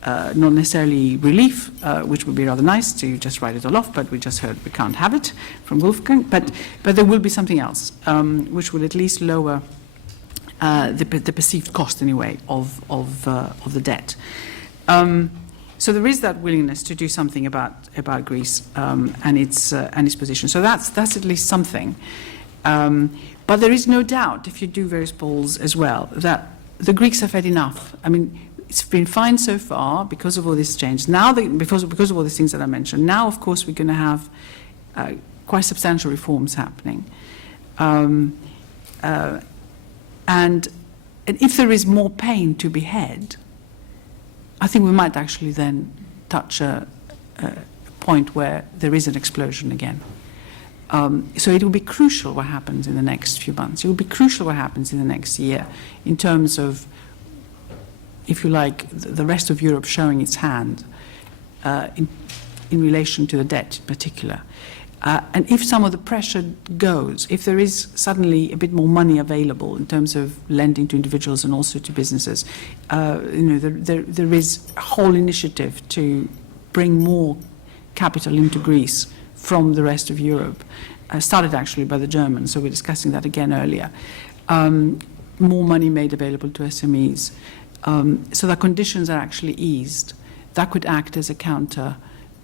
Not necessarily relief, which would be rather nice to just write it all off, but we just heard we can't have it from Wolfgang. But there will be something else, which will at least lower the perceived cost, anyway, of the debt. So there is that willingness to do something about Greece and its position. So that's at least something. But there is no doubt, if you do various polls as well, that the Greeks have had enough. I mean, it's been fine so far because of all this change. Now, because of all these things that I mentioned, now, of course, we're going to have quite substantial reforms happening. And if there is more pain to be had, I think we might actually then touch a point where there is an explosion again. So it will be crucial what happens in the next few months. It will be crucial what happens in the next year in terms of, if you like, the rest of Europe showing its hand in relation to the debt in particular. And if some of the pressure goes, if there is suddenly a bit more money available in terms of lending to individuals and also to businesses, there is a whole initiative to bring more capital into Greece from the rest of Europe, started actually by the Germans, so we're discussing that again earlier. More money made available to SMEs, so that conditions are actually eased. That could act as a counter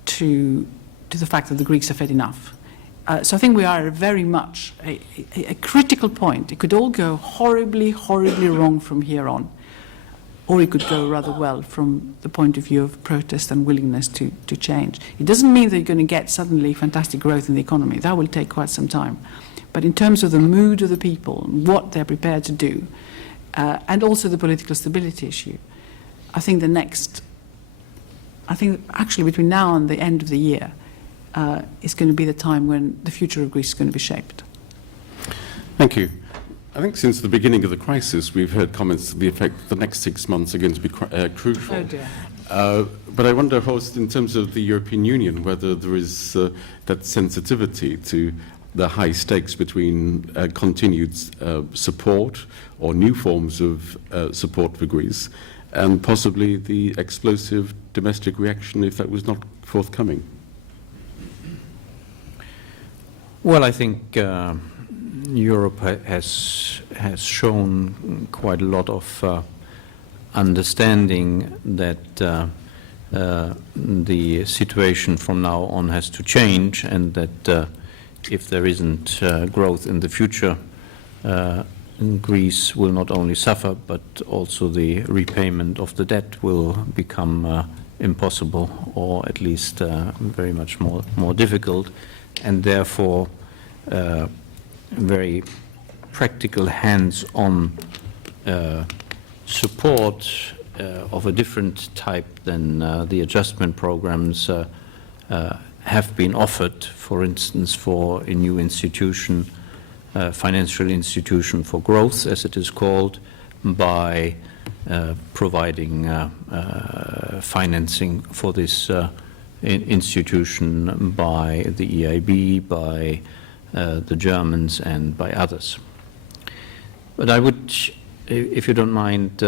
to the fact that the Greeks have had enough. So I think we are very much a critical point. It could all go horribly, horribly wrong from here on, or it could go rather well from the point of view of protest and willingness to change. It doesn't mean that you're going to get suddenly fantastic growth in the economy. That will take quite some time. But in terms of the mood of the people, what they're prepared to do, and also the political stability issue, I think actually between now and the end of the year, is going to be the time when the future of Greece is going to be shaped. Thank you. I think since the beginning of the crisis, we've heard comments to the effect the next 6 months are going to be crucial. Oh dear. But I wonder, Horst, in terms of the European Union, whether there is that sensitivity to the high stakes between continued support or new forms of support for Greece and possibly the explosive domestic reaction if that was not forthcoming. Well, I think Europe has shown quite a lot of understanding that the situation from now on has to change, and that if there isn't growth in the future, Greece will not only suffer, but also the repayment of the debt will become impossible, or at least very much more difficult. And therefore, very practical hands-on support of a different type than the adjustment programs have been offered, for instance, for a new institution, financial institution for growth, as it is called, by providing financing for this institution by the EIB, by the Germans, and by others. But I would, if you don't mind,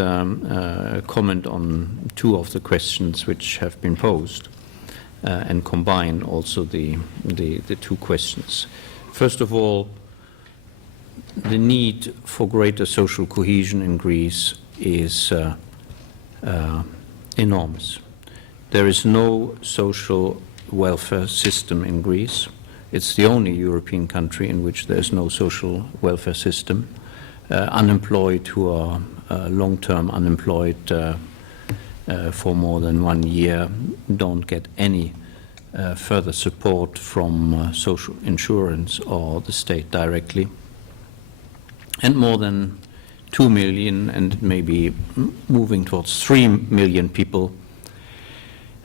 comment on two of the questions which have been posed and combine also the two questions. First of all, the need for greater social cohesion in Greece is enormous. There is no social welfare system in Greece. It's the only European country in which there's no social welfare system. Unemployed who are long-term unemployed for more than 1 year don't get any further support from social insurance or the state directly. And more than 2 million, and maybe moving towards 3 million people,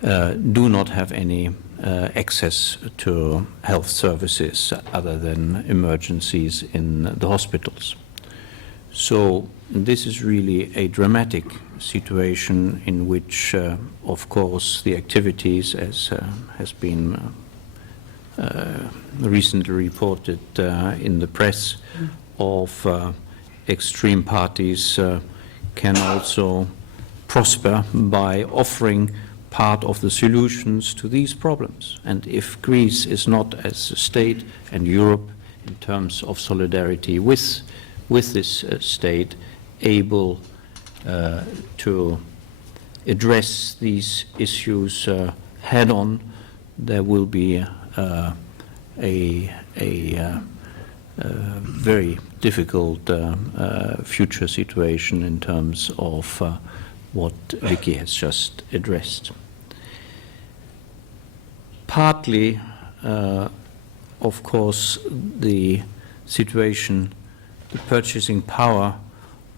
do not have any access to health services other than emergencies in the hospitals. So this is really a dramatic situation in which, of course, the activities, as has been recently reported in the press, of extreme parties can also prosper by offering part of the solutions to these problems. And if Greece is not, as a state, and Europe in terms of solidarity with this state, able to address these issues head-on, there will be a very difficult future situation in terms of what Vicky has just addressed. Partly, of course, the situation, the purchasing power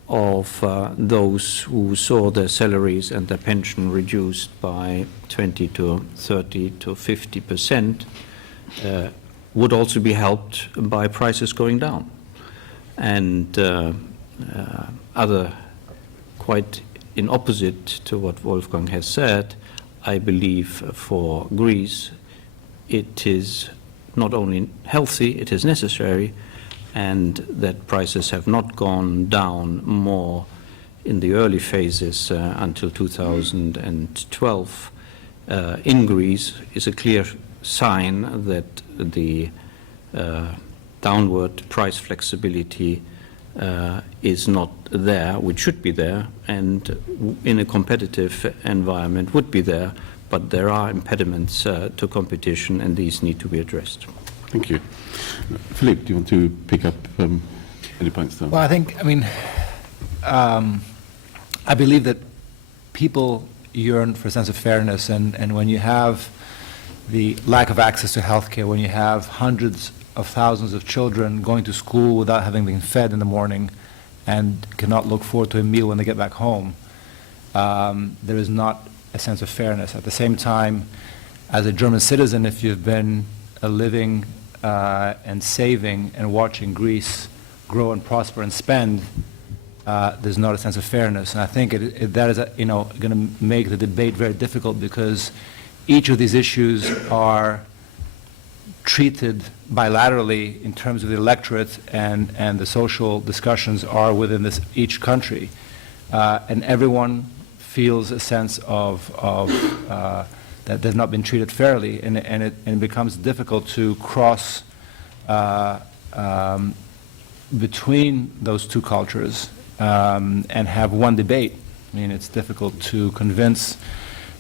of those who saw their salaries and their pension reduced by 20 to 30 to 50% would also be helped by prices going down. And other, quite in opposite to what Wolfgang has said, I believe for Greece it is not only healthy, it is necessary, and that prices have not gone down more in the early phases until 2012 in Greece is a clear sign that the downward price flexibility is not there, which should be there, and in a competitive environment would be there, but there are impediments to competition, and these need to be addressed. Thank you. Philippe, do you want to pick up any points there? Well, I believe that people yearn for a sense of fairness, and when you have the lack of access to healthcare, when you have hundreds of thousands of children going to school without having been fed in the morning and cannot look forward to a meal when they get back home, there is not a sense of fairness. At the same time, as a German citizen, if you've been living and saving and watching Greece grow and prosper and spend, there's not a sense of fairness. And I think that is going to make the debate very difficult, because each of these issues are treated bilaterally in terms of the electorate, and the social discussions are within each country. And everyone feels a sense of that they've not been treated fairly, and it becomes difficult to cross between those two cultures and have one debate. I mean, it's difficult to convince,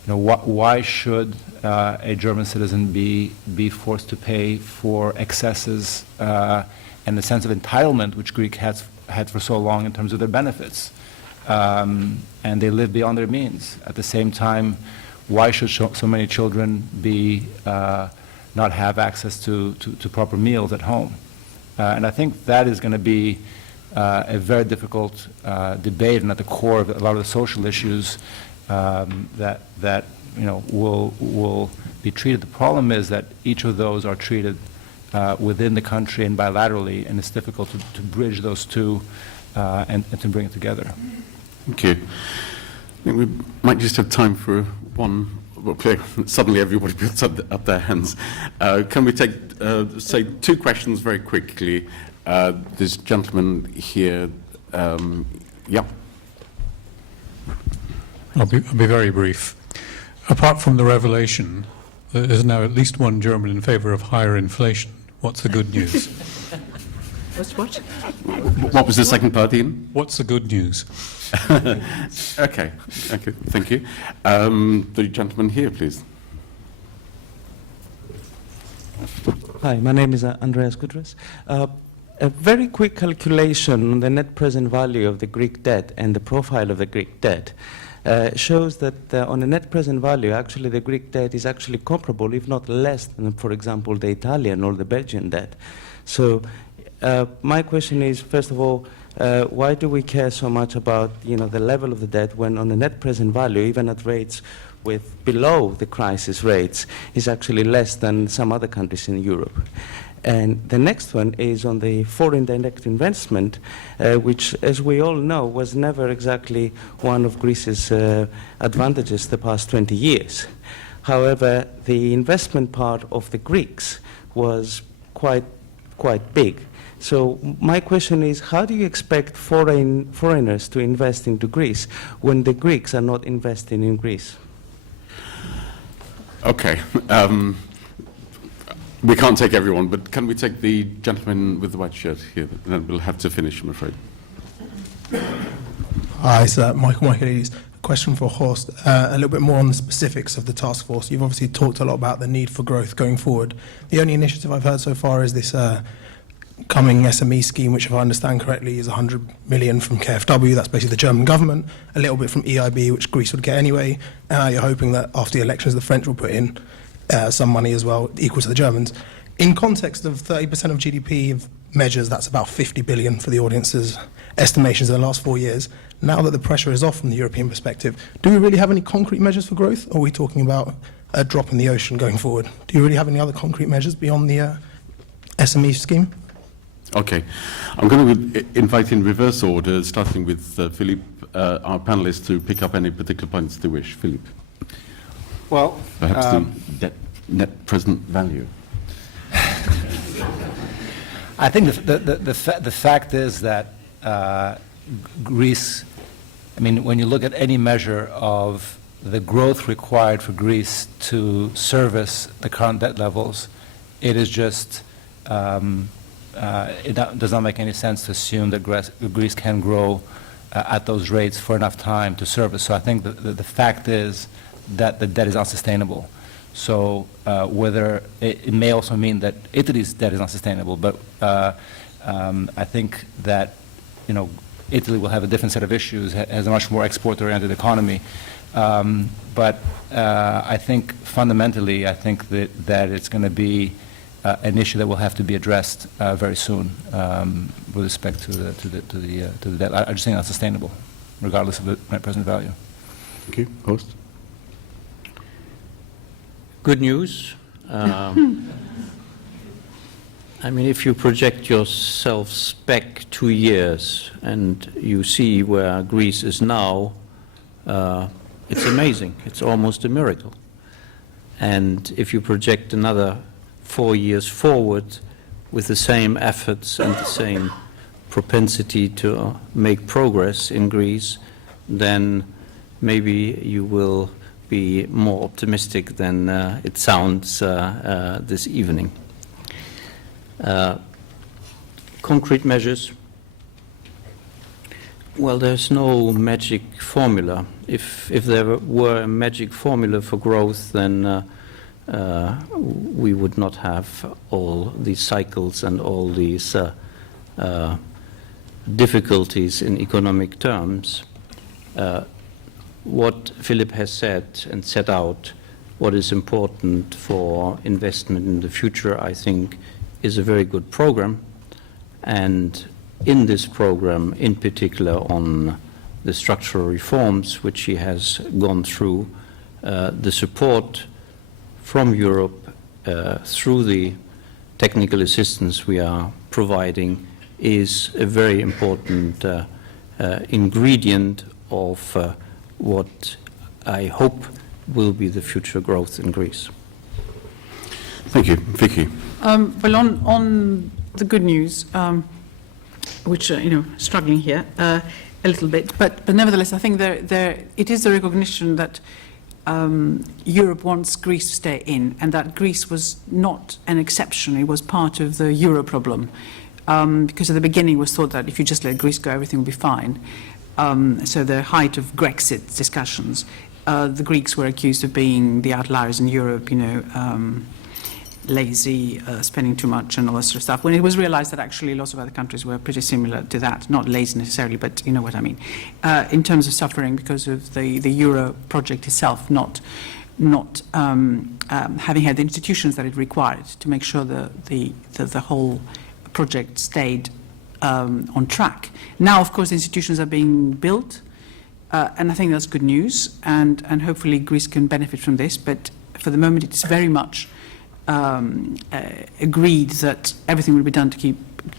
why should a German citizen be forced to pay for excesses and the sense of entitlement which Greek has had for so long in terms of their benefits, and they live beyond their means. At the same time, why should so many children not have access to proper meals at home? And I think that is going to be a very difficult debate, and at the core of a lot of the social issues that will be treated. The problem is that each of those are treated within the country and bilaterally, and it's difficult to bridge those two and to bring it together. Thank you. I think we might just have time for one. Okay, suddenly everybody puts up their hands. Can we take, say, two questions very quickly? This gentleman here, yeah. I'll be very brief. Apart from the revelation, there is now at least one German in favor of higher inflation. What's the good news? What? What was the second part, Ian? What's the good news? Okay, thank you. The gentleman here, please. Hi, my name is Andreas Gudras. A very quick calculation on the net present value of the Greek debt and the profile of the Greek debt shows that on a net present value, actually the Greek debt is actually comparable, if not less than, for example, the Italian or the Belgian debt. So my question is, first of all, why do we care so much about the level of the debt when on a net present value, even at rates with below the crisis rates, is actually less than some other countries in Europe? And the next one is on the foreign direct investment, which, as we all know, was never exactly one of Greece's advantages the past 20 years. However, the investment part of the Greeks was quite big. So my question is, how do you expect foreigners to invest into Greece when the Greeks are not investing in Greece? Okay. We can't take everyone, but can we take the gentleman with the white shirt here? And then we'll have to finish, I'm afraid. Hi, it's Michael Michaelides. Question for Horst. A little bit more on the specifics of the task force. You've obviously talked a lot about the need for growth going forward. The only initiative I've heard so far is this coming SME scheme, which, if I understand correctly, is 100 million from KfW. That's basically the German government. A little bit from EIB, which Greece would get anyway. You're hoping that after the elections, the French will put in some money as well, equal to the Germans. In context of 30% of GDP of measures, that's about 50 billion for the audience's estimations in the last 4 years. Now that the pressure is off from the European perspective, do we really have any concrete measures for growth, or are we talking about a drop in the ocean going forward? Do you really have any other concrete measures beyond the SME scheme? Okay. I'm going to invite in reverse order, starting with Philippe, our panelist, to pick up any particular points they wish. Philippe. Well, perhaps the net present value. I think the fact is that Greece, I mean, when you look at any measure of the growth required for Greece to service the current debt levels, it is just, it does not make any sense to assume that Greece can grow at those rates for enough time to service. So I think the fact is that the debt is unsustainable. So whether it may also mean that Italy's debt is unsustainable, but I think that Italy will have a different set of issues, has a much more export-oriented economy. But I think fundamentally, I think that it's going to be an issue that will have to be addressed very soon with respect to the debt. I just think that's sustainable, regardless of the net present value. Thank you. Horst? Good news. I mean, if you project yourselves back 2 years and you see where Greece is now, it's amazing. It's almost a miracle. And if you project another 4 years forward with the same efforts and the same propensity to make progress in Greece, then maybe you will be more optimistic than it sounds this evening. Concrete measures. Well, there's no magic formula. If there were a magic formula for growth, then we would not have all these cycles and all these difficulties in economic terms. What Philippe has said and set out, what is important for investment in the future, I think, is a very good program. And in this program, in particular on the structural reforms which he has gone through, the support from Europe through the technical assistance we are providing is a very important ingredient of what I hope will be the future growth in Greece. Thank you. Vicky. Well, on the good news, which struggling here a little bit, but nevertheless, I think it is a recognition that Europe wants Greece to stay in, and that Greece was not an exception; it was part of the euro problem. because at the beginning it was thought that if you just let Greece go, everything will be fine. So the height of Brexit discussions, the Greeks were accused of being the outliers in Europe, lazy, spending too much and all that sort of stuff, when it was realized that actually lots of other countries were pretty similar to that, not lazy necessarily, but you know what I mean, in terms of suffering because of the Euro project itself not having had the institutions that it required to make sure the whole project stayed on track. Now, of course, the institutions are being built, and I think that's good news, and hopefully Greece can benefit from this, but for the moment it's very much agreed that everything will be done to keep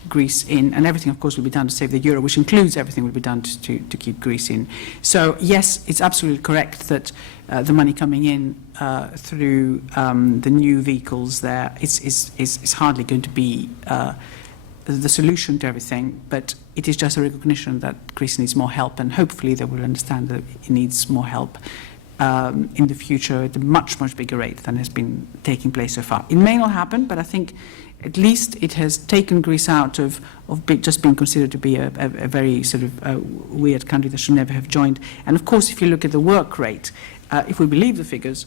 Greece in, and everything, of course, will be done to save the euro, which includes everything will be done to keep Greece in. So, yes, it's absolutely correct that the money coming in through the new vehicles there is hardly going to be the solution to everything, but it is just a recognition that Greece needs more help, and hopefully they will understand that it needs more help in the future at a much, much bigger rate than has been taking place so far. It may not happen, but I think at least it has taken Greece out of just being considered to be a very sort of weird country that should never have joined. And of course, if you look at the work rate, if we believe the figures,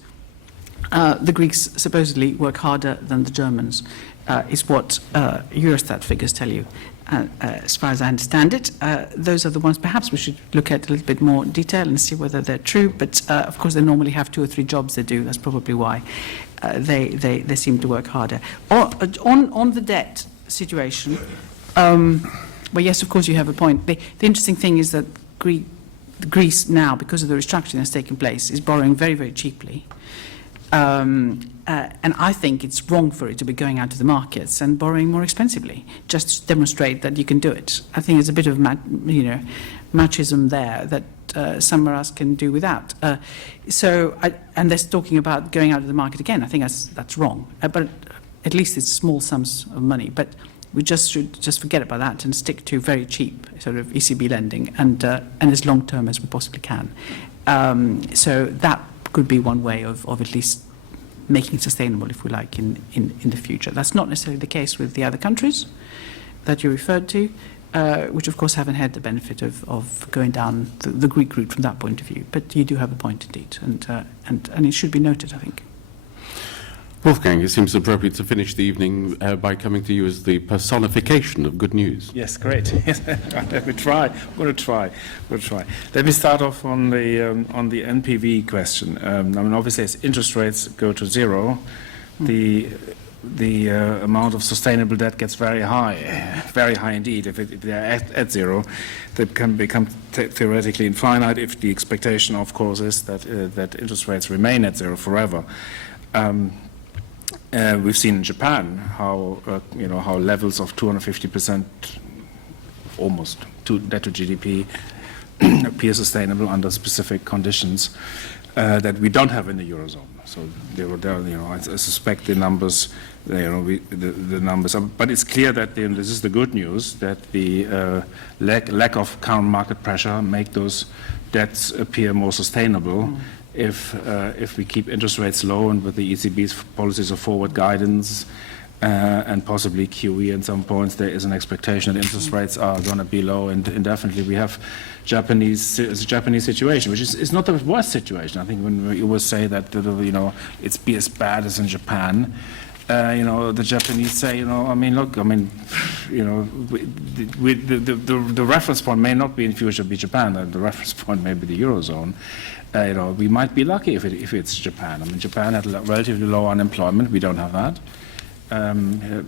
the Greeks supposedly work harder than the Germans, is what Eurostat figures tell you. As far as I understand it, those are the ones perhaps we should look at a little bit more detail and see whether they're true. But of course, they normally have 2 or 3 jobs they do. That's probably why they seem to work harder. On the debt situation, well, yes, of course, you have a point. The interesting thing is that Greece now, because of the restructuring that's taken place, is borrowing very, very cheaply. And I think it's wrong for it to be going out to the markets and borrowing more expensively, just to demonstrate that you can do it. I think there's a bit of machism there that somewhere else can do without. And they're talking about going out to the market again. I think that's wrong. But at least it's small sums of money. But we should just forget about that and stick to very cheap sort of ECB lending and as long term as we possibly can. So that could be one way of at least making it sustainable, if we like, in the future. That's not necessarily the case with the other countries that you referred to, which of course haven't had the benefit of going down the Greek route from that point of view. But you do have a point indeed, and it should be noted, I think. Wolfgang, it seems appropriate to finish the evening by coming to you as the personification of good news. Yes, great. Let me try. I'm going to try. Let me start off on the NPV question. I mean, obviously, as interest rates go to zero, the amount of sustainable debt gets very high indeed. If they are at zero, they can become theoretically infinite. If the expectation, of course, is that interest rates remain at zero forever. We've seen in Japan how levels of 250% almost debt to GDP appear sustainable under specific conditions that we don't have in the eurozone. So I suspect the numbers, the numbers are, but it's clear that this is the good news, that the lack of current market pressure make those debts appear more sustainable. If we keep interest rates low and with the ECB's policies of forward guidance and possibly QE at some points, there is an expectation that interest rates are going to be low and indefinitely. We have Japanese situation, which is not the worst situation. I think when you always say that it's be as bad as in Japan, the Japanese say, the reference point may not be in future be Japan. The reference point may be the eurozone. We might be lucky if it's Japan. I mean, Japan had relatively low unemployment. We don't have that.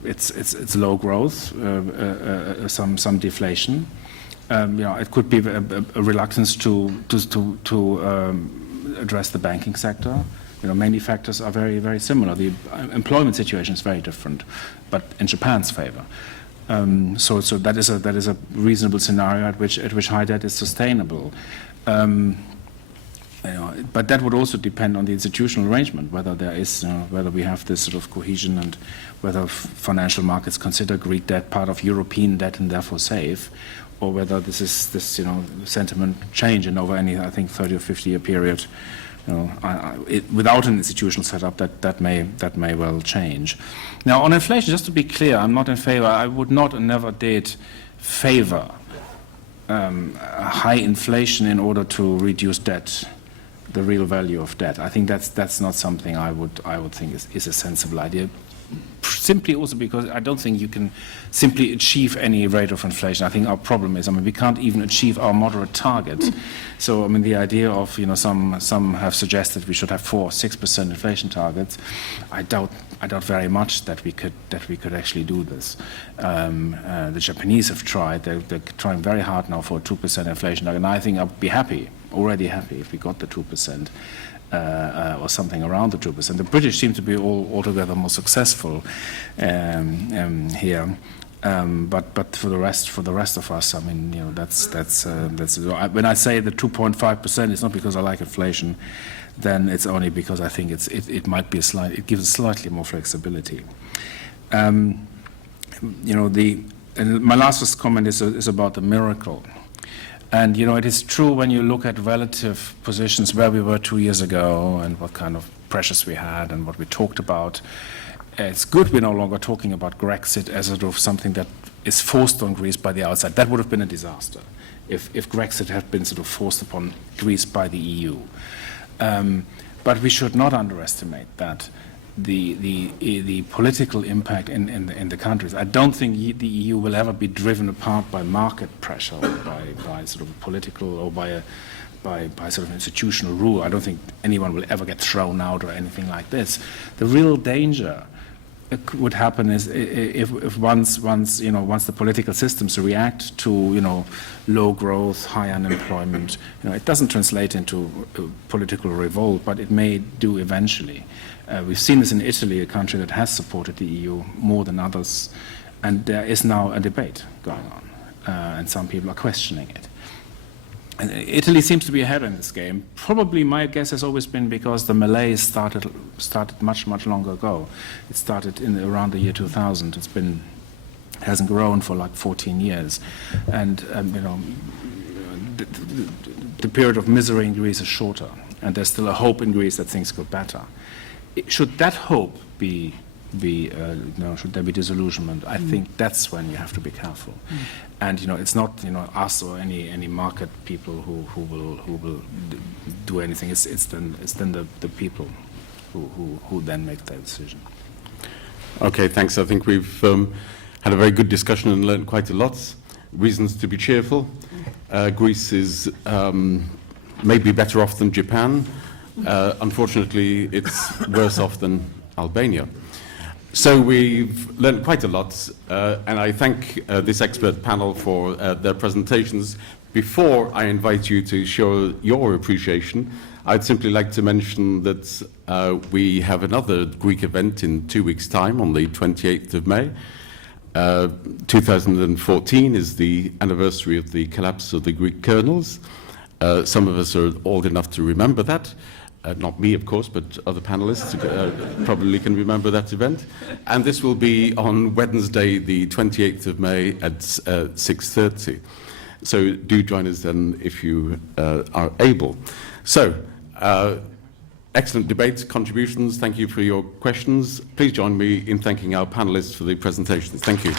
It's low growth, some deflation. It could be a reluctance to address the banking sector. Many factors are very, very similar. The employment situation is very different, but in Japan's favor. So that is a reasonable scenario at which high debt is sustainable. But that would also depend on the institutional arrangement, whether whether we have this sort of cohesion and whether financial markets consider Greek debt part of European debt and therefore safe, or whether this sentiment change and over any, I think, 30 or 50 year period without an institutional setup, that may well change. Now, on inflation, just to be clear, I'm not in favor. I would not and never did favor high inflation in order to reduce debt, the real value of debt. I think that's not something I would think is a sensible idea. Simply also because I don't think you can simply achieve any rate of inflation. I think our problem is, we can't even achieve our moderate target. So, the idea of, some have suggested we should have 4-6% inflation targets. I doubt very much that we could actually do this. The Japanese have tried. They're trying very hard now for a 2% inflation target, and I think I'd be already happy if we got the 2%. Or something around the 2%. The British seem to be altogether more successful here, but for the rest of us, that's when I say the 2.5%, it's not because I like inflation. Then it's only because I think it might be it gives slightly more flexibility. And my last comment is about the miracle. And, it is true when you look at relative positions where we were 2 years ago and what kind of pressures we had and what we talked about. It's good we're no longer talking about Grexit as sort of something that is forced on Greece by the outside. That would have been a disaster if Grexit had been sort of forced upon Greece by the EU. But we should not underestimate that. The political impact in the countries. I don't think the EU will ever be driven apart by market pressure, or by sort of political, or by sort of institutional rule. I don't think anyone will ever get thrown out or anything like this. The real danger would happen is if once the political systems react to low growth, high unemployment, it doesn't translate into political revolt, but it may do eventually. We've seen this in Italy, a country that has supported the EU more than others, and there is now a debate going on, and some people are questioning it. And Italy seems to be ahead in this game. Probably my guess has always been because the malaise started much longer ago. It started around the year 2000. Hasn't grown for like 14 years, and the period of misery in Greece is shorter, and there's still a hope in Greece that things go better. Should that hope should there be disillusionment? I think that's when you have to be careful. And it's not us or any market people who will do anything. It's then the people who then make their decision. Okay, thanks. I think we've had a very good discussion and learned quite a lot. Reasons to be cheerful. Greece is maybe better off than Japan. Unfortunately, it's worse off than Albania. So we've learned quite a lot, and I thank this expert panel for their presentations. Before I invite you to show your appreciation, I'd simply like to mention that we have another Greek event in 2 weeks' time on the 28th of May. 2014 is the anniversary of the collapse of the Greek colonels. Some of us are old enough to remember that. Not me, of course, but other panelists probably can remember that event. And this will be on Wednesday, the 28th of May at 6:30. So do join us then if you are able. So, excellent debate, contributions. Thank you for your questions. Please join me in thanking our panelists for the presentations. Thank you.